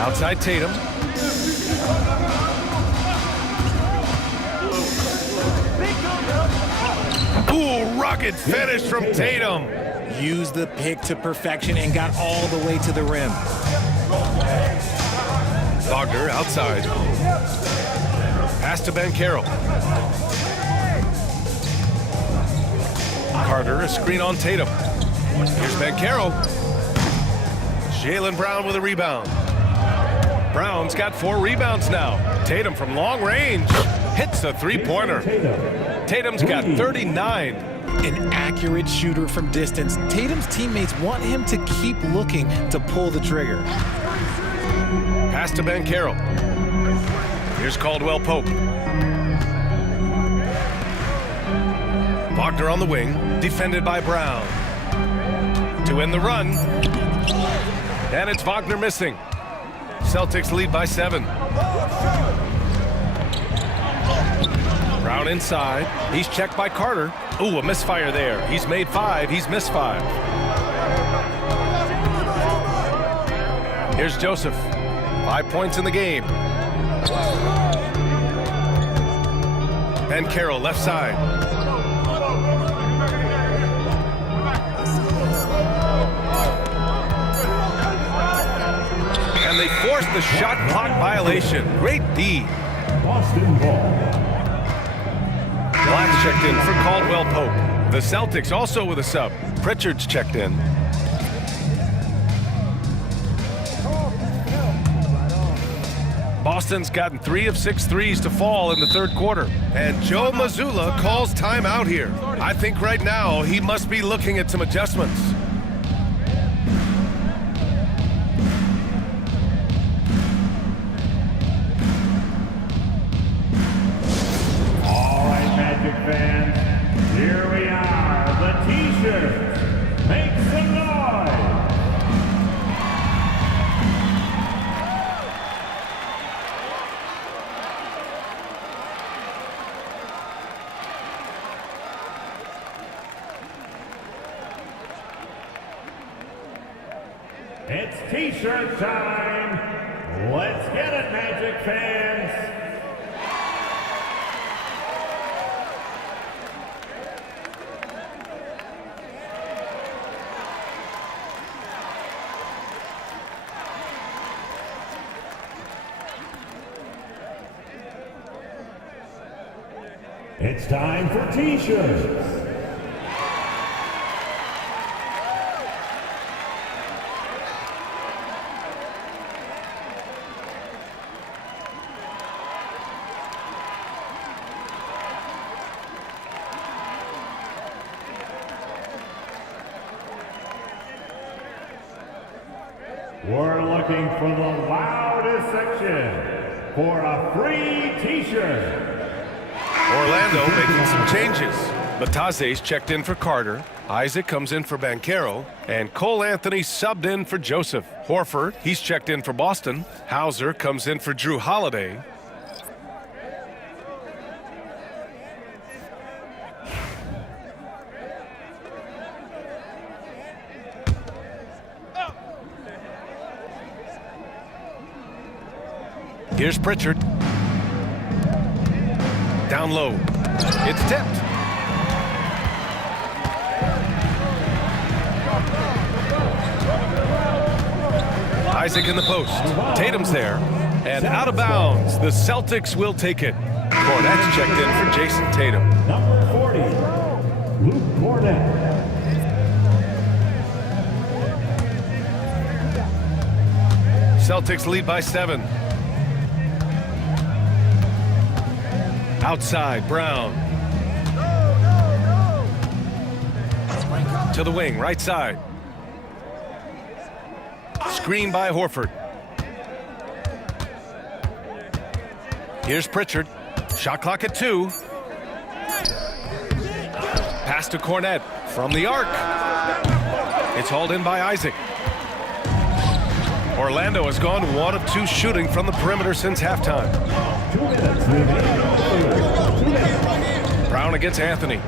Outside Tatum. Ooh, rugged finish from Tatum. Used the pick to perfection and got all the way to the rim. Wagner outside. Pass to Banchero. Carter, a screen on Tatum. Here's Banchero. Jaylen Brown with a rebound. Brown's got 4 rebounds now. Tatum from long range hits a 3-pointer. Tatum's got 39. An accurate shooter from distance. Tatum's teammates want him to keep looking to pull the trigger. Pass to Banchero. Here's Caldwell Pope. Wagner on the wing, defended by Brown. To end the run. And it's Wagner missing. Celtics lead by 7. Brown inside. He's checked by Carter. Ooh, a misfire there. He's made 5. He's missed 5. Here's Joseph. 5 points in the game. Banchero left side. And they forced the shot clock violation. Great D. Boston ball. Black's checked in for Caldwell Pope. The Celtics also with a sub. Pritchard's checked in. Boston's gotten 3 of 6 threes to fall in the third quarter. And Joe Mazzulla calls timeout here. I think right now he must be looking at some adjustments. All right, Magic fans, here we are, the T-shirts. Make some noise. It's T-shirt time. Let's get it, Magic fans. It's time for T-shirts. We're looking for the loudest section for a free T-shirt. Orlando making some changes. Bataze's checked in for Carter. Isaac comes in for Banchero. And Cole Anthony subbed in for Joseph. Horford, he's checked in for Boston. Hauser comes in for Drew Holiday. Here's Pritchard. Down low. It's tipped. Isaac in the post. Tatum's there. And out of bounds. The Celtics will take it. Cornette's checked in for Jason Tatum. Number 40, Luke Cornette. Celtics lead by 7. Outside, Brown. To the wing, right side. Screen by Horford. Here's Pritchard. Shot clock at 2. Pass to Cornette from the arc. It's hauled in by Isaac. Orlando has gone 1 of 2 shooting from the perimeter since halftime. 2 minutes remaining. 2 minutes. Brown against Anthony.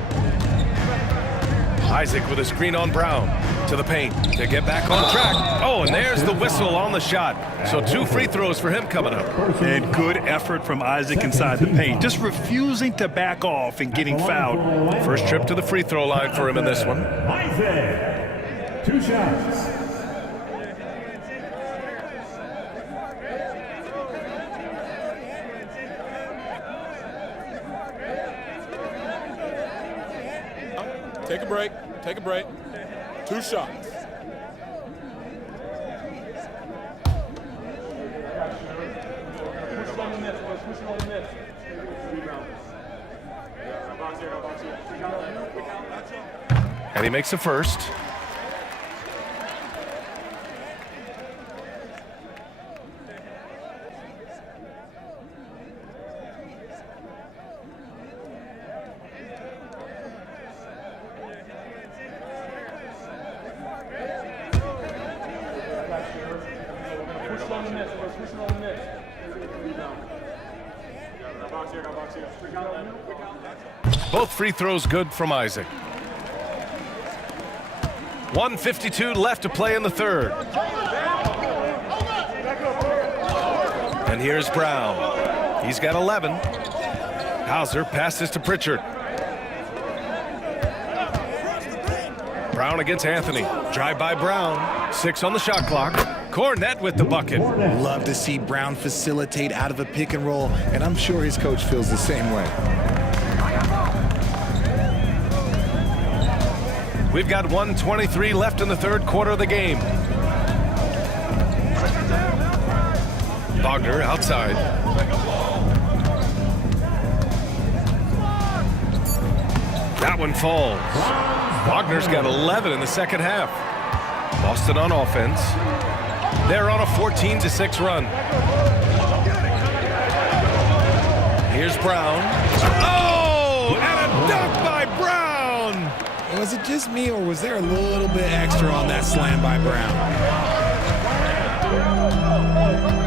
Isaac with a screen on Brown. To the paint to get back on track. Oh, and there's the whistle on the shot. So 2 free throws for him coming up. And good effort from Isaac inside the paint. Just refusing to back off and getting fouled. First trip to the free throw line for him in this one. Isaac, 2 shots. Take a break. Take a break. 2 shots. And he makes the first. Both free throws good from Isaac. 1:52 left to play in the third. And here's Brown. He's got 11. Hauser passes to Pritchard. Brown against Anthony. Drive by Brown. 6 on the shot clock. Cornette with the bucket. Love to see Brown facilitate out of a pick and roll, and I'm sure his coach feels the same way. We've got 1:23 left in the third quarter of the game. Wagner outside. That one falls. Wagner's got 11 in the second half. Boston on offense. They're on a 14-6 run. Here's Brown. Oh, and a dunk by Brown. Was it just me, or was there a little bit extra on that slam by Brown?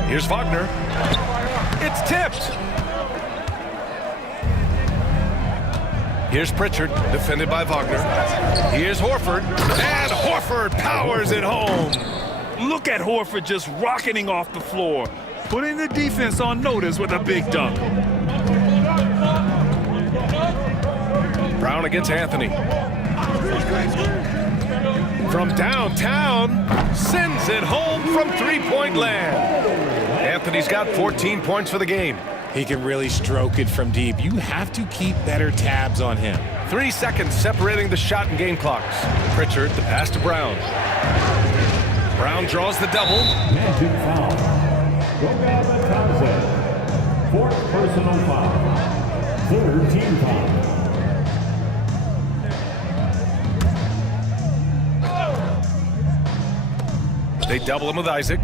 Here's Wagner. It's tipped. Here's Pritchard, defended by Wagner. Here's Horford, and Horford powers it home. Look at Horford just rocketing off the floor, putting the defense on notice with a big dunk. Brown against Anthony. From downtown, sends it home from three-point land. Anthony's got 14 points for the game. He can really stroke it from deep. You have to keep better tabs on him. 3 seconds separating the shot and game clocks. Pritchard, the pass to Brown. Brown draws the double. Magic foul. Fourth personal foul. Third team foul. They double him with Isaac.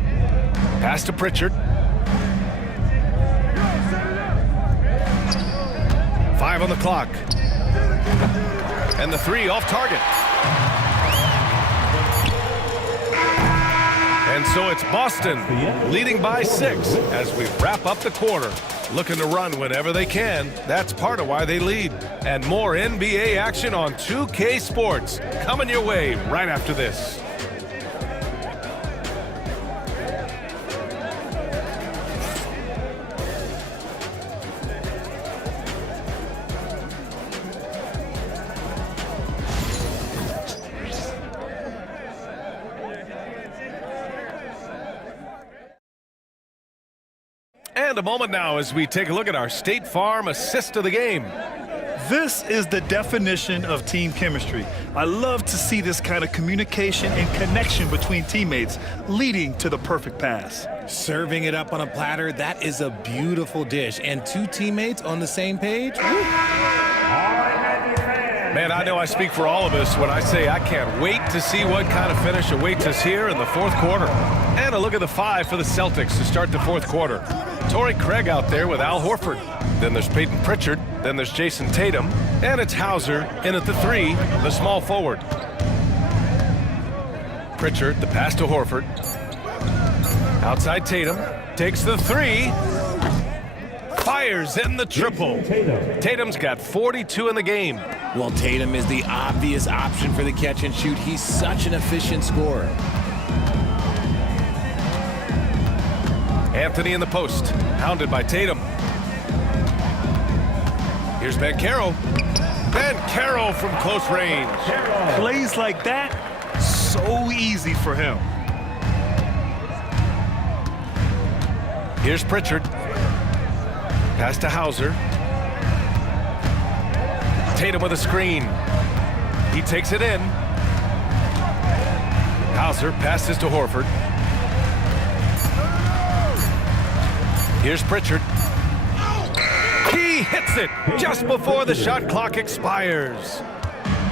Pass to Pritchard. 5 on the clock. And the three off target. And so it's Boston leading by 6 as we wrap up the quarter. Looking to run whenever they can. That's part of why they lead. And more NBA action on 2K Sports coming your way right after this. And a moment now as we take a look at our State Farm assist of the game. This is the definition of team chemistry. I love to see this kind of communication and connection between teammates leading to the perfect pass. Serving it up on a platter, that is a beautiful dish. And 2 teammates on the same page? Woo. Man, I know I speak for all of us when I say I can't wait to see what kind of finish awaits us here in the fourth quarter. And a look at the 5 for the Celtics to start the fourth quarter. Torrey Craig out there with Al Horford. Then there's Peyton Pritchard. Then there's Jason Tatum. And it's Hauser in at the 3, the small forward. Pritchard, the pass to Horford. Outside Tatum. Takes the 3. Fires in the triple. Tatum's got 42 in the game. Well, Tatum is the obvious option for the catch and shoot. He's such an efficient scorer. Anthony in the post, hounded by Tatum. Here's Banchero. Banchero from close range. Plays like that, so easy for him. Here's Pritchard. Pass to Hauser. Tatum with a screen. He takes it in. Hauser passes to Horford. Here's Pritchard. He hits it just before the shot clock expires.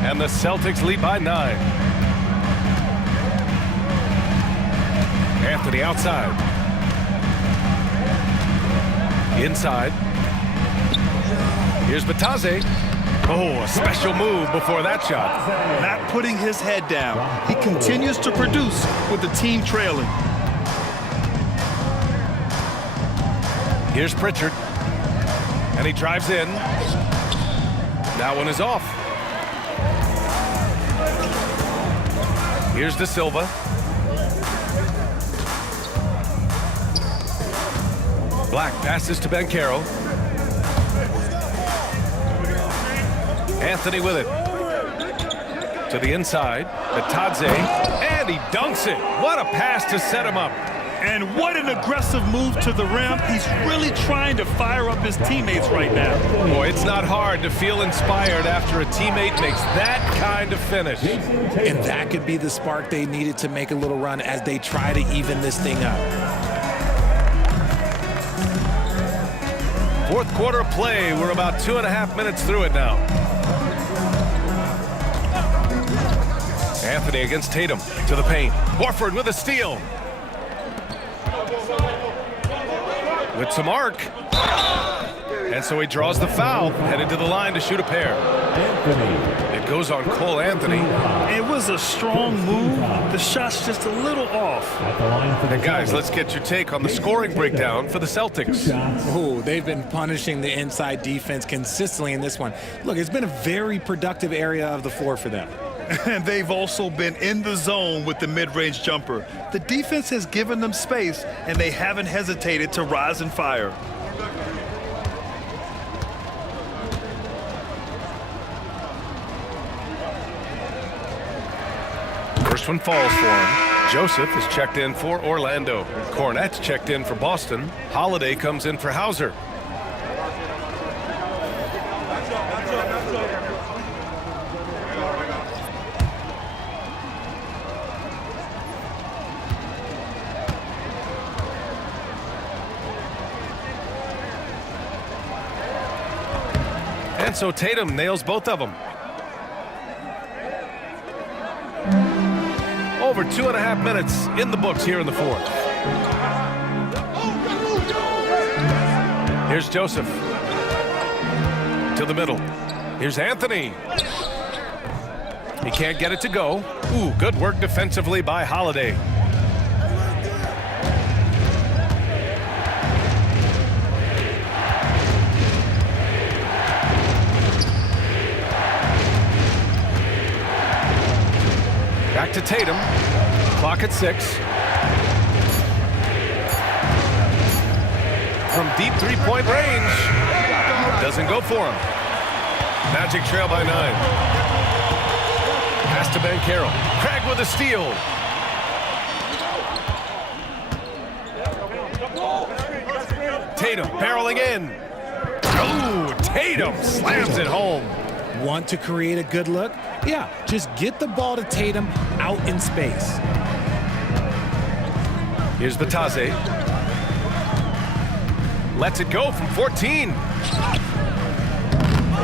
And the Celtics lead by 9. Anthony outside. Inside. Here's Batase. Oh, a special move before that shot. Not putting his head down. He continues to produce with the team trailing. Here's Pritchard. And he drives in. That one is off. Here's De Silva. Black passes to Banchero. Anthony with it. To the inside, Atadze, and he dunks it. What a pass to set him up. And what an aggressive move to the rim. He's really trying to fire up his teammates right now. Boy, it's not hard to feel inspired after a teammate makes that kind of finish. And that could be the spark they needed to make a little run as they try to even this thing up. Fourth quarter play. We're about 2.5 minutes through it now. Anthony against Tatum to the paint. Horford with a steal. With some arc. And so he draws the foul, headed to the line to shoot a pair. It goes on Cole Anthony. It was a strong move. The shot's just a little off. And guys, let's get your take on the scoring breakdown for the Celtics. Oh, they've been punishing the inside defense consistently in this one. Look, it's been a very productive area of the floor for them. And they've also been in the zone with the mid-range jumper. The defense has given them space, and they haven't hesitated to rise and fire. First one falls for him. Joseph is checked in for Orlando. Cornette's checked in for Boston. Holiday comes in for Hauser. And so Tatum nails both of them. Over 2.5 minutes in the books here in the fourth. Here's Joseph. To the middle. Here's Anthony. He can't get it to go. Ooh, good work defensively by Holiday. Back to Tatum. Clock at 6. From deep three-point range. Doesn't go for him. Magic trail by 9. Pass to Banchero. Craig with a steal. Tatum barreling in. Oh, Tatum slams it home. Want to create a good look? Yeah, just get the ball to Tatum out in space. Here's Batase. Lets it go from 14.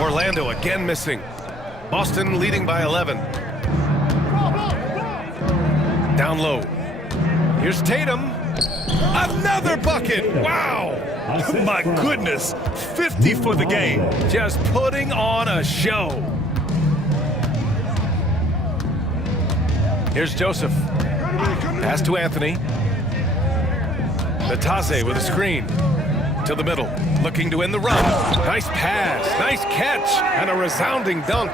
Orlando again missing. Boston leading by 11. Down low. Here's Tatum. Another bucket. Wow. My goodness. 50 for the game. Just putting on a show. Here's Joseph. Pass to Anthony. Batase with a screen. To the middle. Looking to end the run. Nice pass. Nice catch. And a resounding dunk.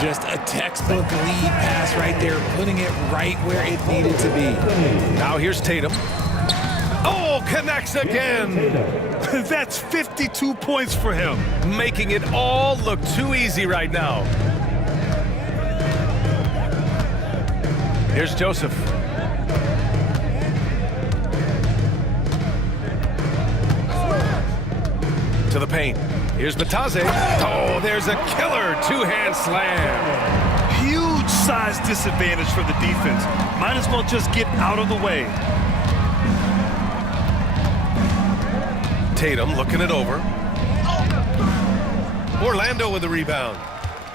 Just a textbook lead pass right there, putting it right where it needed to be. Now here's Tatum. Oh, connects again. That's 52 points for him. Making it all look too easy right now. Here's Joseph. To the paint. Here's Batase. Oh, there's a killer two-hand slam. Huge size disadvantage for the defense. Might as well just get out of the way. Tatum looking it over. Orlando with the rebound.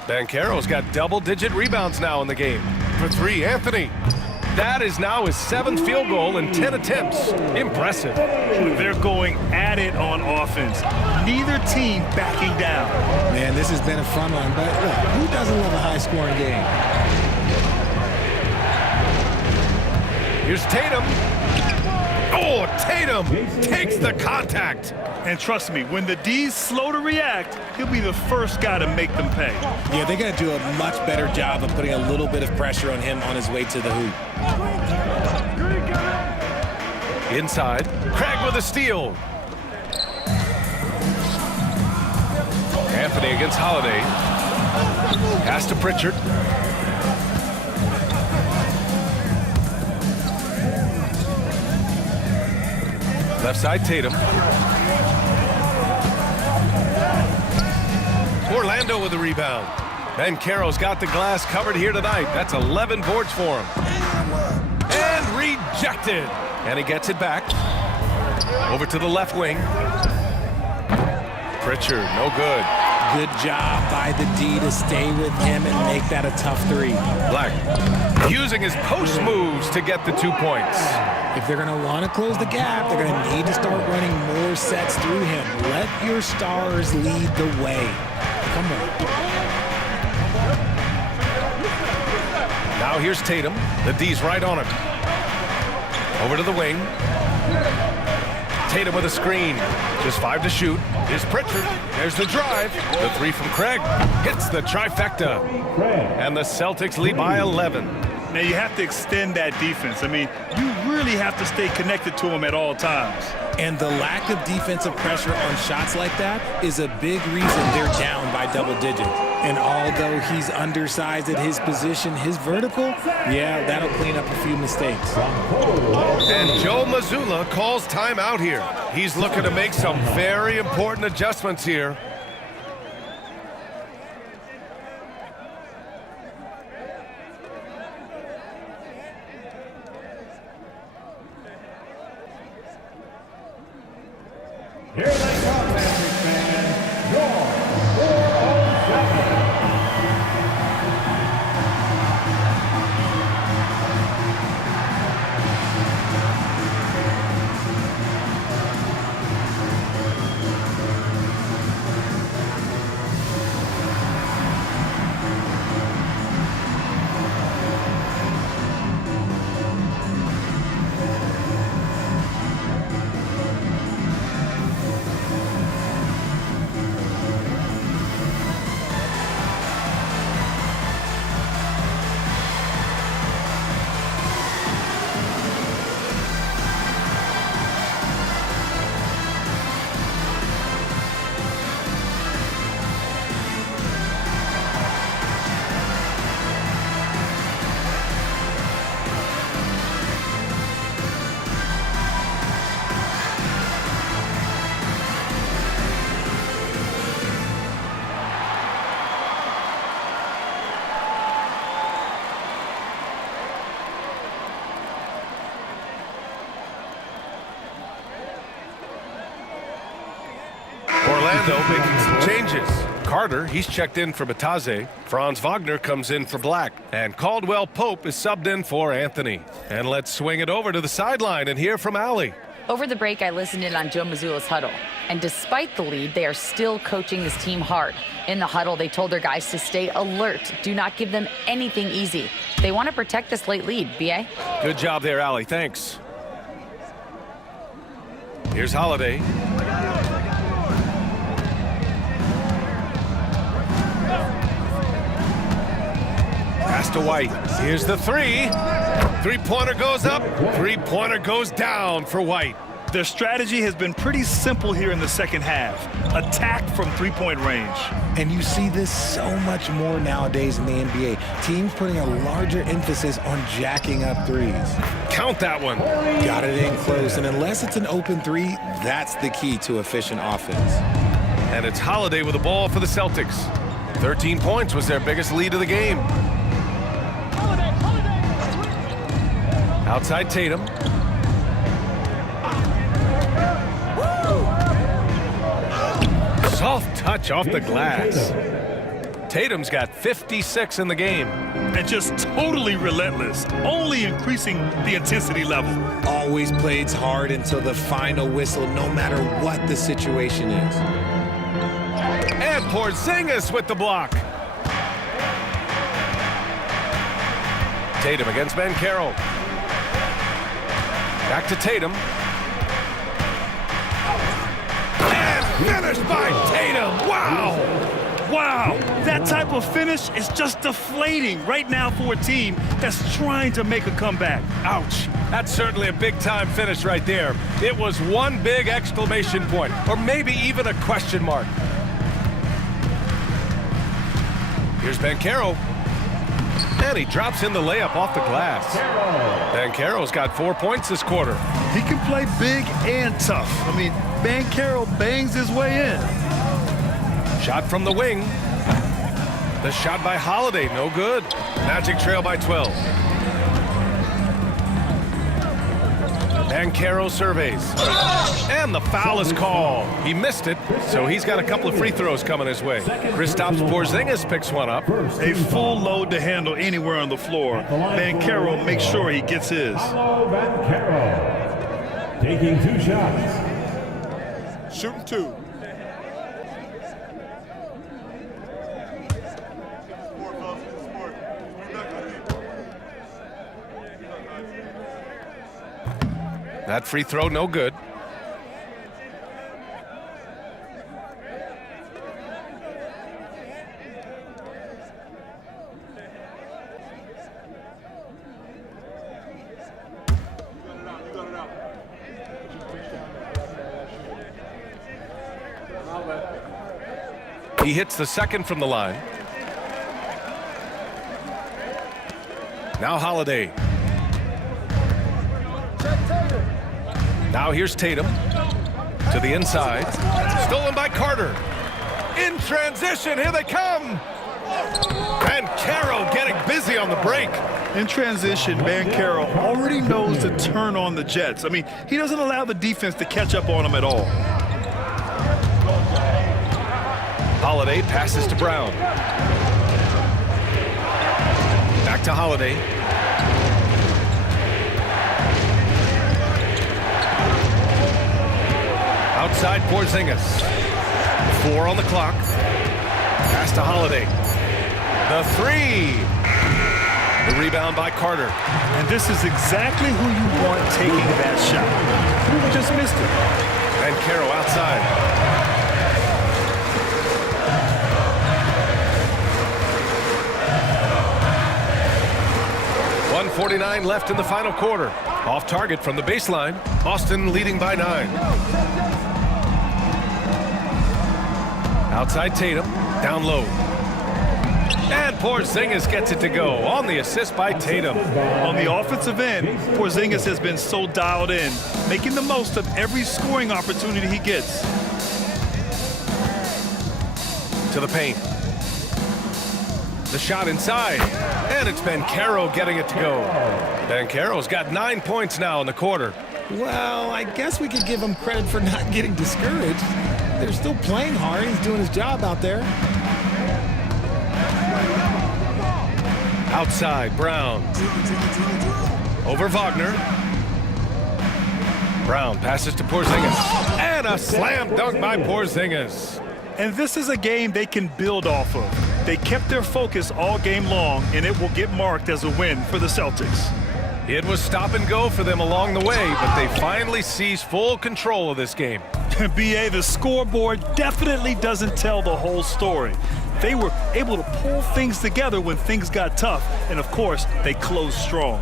Banchero's got double-digit rebounds now in the game. For 3, Anthony. That is now his 7th field goal in 10 attempts. Impressive. They're going at it on offense. Neither team backing down. Man, this has been a fun one, but look, who doesn't love a high-scoring game? Here's Tatum. Oh, Tatum takes the contact. And trust me, when the D's slow to react, he'll be the first guy to make them pay. Yeah, they're going to do a much better job of putting a little bit of pressure on him on his way to the hoop. Inside, Craig with a steal. Anthony against Holiday. Pass to Pritchard. Left side, Tatum. Orlando with the rebound. Banchero's got the glass covered here tonight. That's 11 boards for him. And rejected. And he gets it back. Over to the left wing. Pritchard, no good. Good job by the D to stay with him and make that a tough three. Black using his post moves to get the 2 points. If they're going to want to close the gap, they're going to need to start running more sets through him. Let your stars lead the way. Come on. Now here's Tatum. The D's right on him. Over to the wing. Tatum with a screen. Just 5 to shoot. Here's Pritchard. There's the drive. The 3 from Craig. Hits the trifecta. And the Celtics lead by 11. Now you have to extend that defense. I mean, you really have to stay connected to him at all times. And the lack of defensive pressure on shots like that is a big reason they're down by double digits. And although he's undersized at his position, his vertical, yeah, that'll clean up a few mistakes. And Joe Mazzulla calls timeout here. He's looking to make some very important adjustments here. Here they come, Magic Man. Your 407. Orlando making some changes. Carter, he's checked in for Bataze. Franz Wagner comes in for Black. And Caldwell Pope is subbed in for Anthony. And let's swing it over to the sideline and hear from Allie. Over the break, I listened in on Joe Mazzulla's huddle. And despite the lead, they are still coaching this team hard. In the huddle, they told their guys to stay alert. Do not give them anything easy. They want to protect this late lead, B.A. Good job there, Allie. Thanks. Here's Holiday. Pass to White. Here's the 3. Three-pointer goes up. Three-pointer goes down for White. Their strategy has been pretty simple here in the second half. Attack from three-point range. And you see this so much more nowadays in the NBA. Teams putting a larger emphasis on jacking up threes. Count that one. Got it in close, and unless it's an open three, that's the key to efficient offense. And it's Holiday with the ball for the Celtics. 13 points was their biggest lead of the game. Outside Tatum. Soft touch off the glass. Tatum's got 56 in the game. And just totally relentless, only increasing the intensity level. Always plays hard until the final whistle, no matter what the situation is. And Porzingis with the block. Tatum against Banchero. Back to Tatum. And finished by Tatum. Wow! Wow, that type of finish is just deflating right now for a team that's trying to make a comeback. Ouch. That's certainly a big-time finish right there. It was one big exclamation point, or maybe even a question mark. Here's Banchero. And he drops in the layup off the glass. Banchero's got 4 points this quarter. He can play big and tough. I mean, Banchero bangs his way in. Shot from the wing. The shot by Holiday, no good. Magic trail by 12. Banchero surveys. And the foul is called. He missed it, so he's got a couple of free throws coming his way. Kristaps Porzingis picks one up. A full load to handle anywhere on the floor. Banchero makes sure he gets his. Banchero taking 2 shots. Shooting 2. That free throw, no good. He hits the second from the line. Now Holiday. Now here's Tatum to the inside. Stolen by Carter. In transition, here they come. Banchero getting busy on the break. In transition, Banchero already knows to turn on the Jets. I mean, he doesn't allow the defense to catch up on him at all. Holiday passes to Brown. Back to Holiday. Outside Porzingis. 4 on the clock. Pass to Holiday. The 3. The rebound by Carter. And this is exactly who you want taking that shot. Just missed it. Banchero outside. .149 left in the final quarter. Off target from the baseline. Boston leading by 9. Outside Tatum, down low. And Porzingis gets it to go on the assist by Tatum. On the offensive end, Porzingis has been so dialed in, making the most of every scoring opportunity he gets. To the paint. The shot inside. And it's Banchero getting it to go. Banchero's got 9 points now in the quarter. Well, I guess we could give him credit for not getting discouraged. They're still playing hard. He's doing his job out there. Outside, Brown. Over Wagner. Brown passes to Porzingis. And a slam dunk by Porzingis. And this is a game they can build off of. They kept their focus all game long, and it will get marked as a win for the Celtics. It was stop and go for them along the way, but they finally seized full control of this game. BA, the scoreboard definitely doesn't tell the whole story. They were able to pull things together when things got tough, and of course, they closed strong.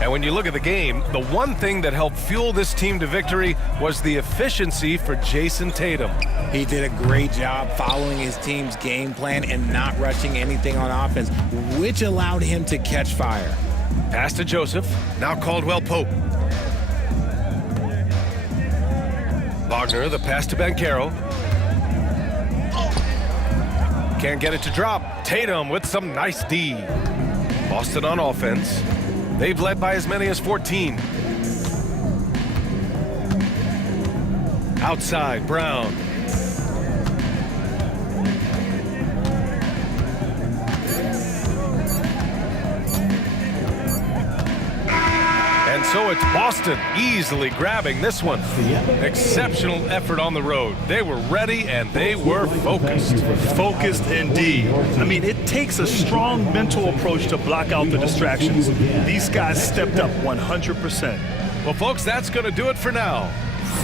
And when you look at the game, the one thing that helped fuel this team to victory was the efficiency for Jason Tatum. He did a great job following his team's game plan and not rushing anything on offense, which allowed him to catch fire. Pass to Joseph, now Caldwell Pope. Wagner, the pass to Banchero. Can't get it to drop. Tatum with some nice D. Boston on offense. They've led by as many as 14. Outside, Brown. And so it's Boston easily grabbing this one. Exceptional effort on the road. They were ready and they were focused. Focused indeed. I mean, it takes a strong mental approach to block out the distractions. These guys stepped up 100%. Well, folks, that's going to do it for now.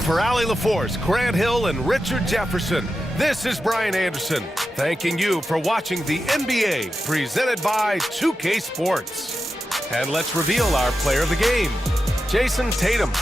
For Allie LaForce, Grant Hill, and Richard Jefferson, this is Brian Anderson, thanking you for watching the NBA presented by 2K Sports. And let's reveal our player of the game, Jason Tatum.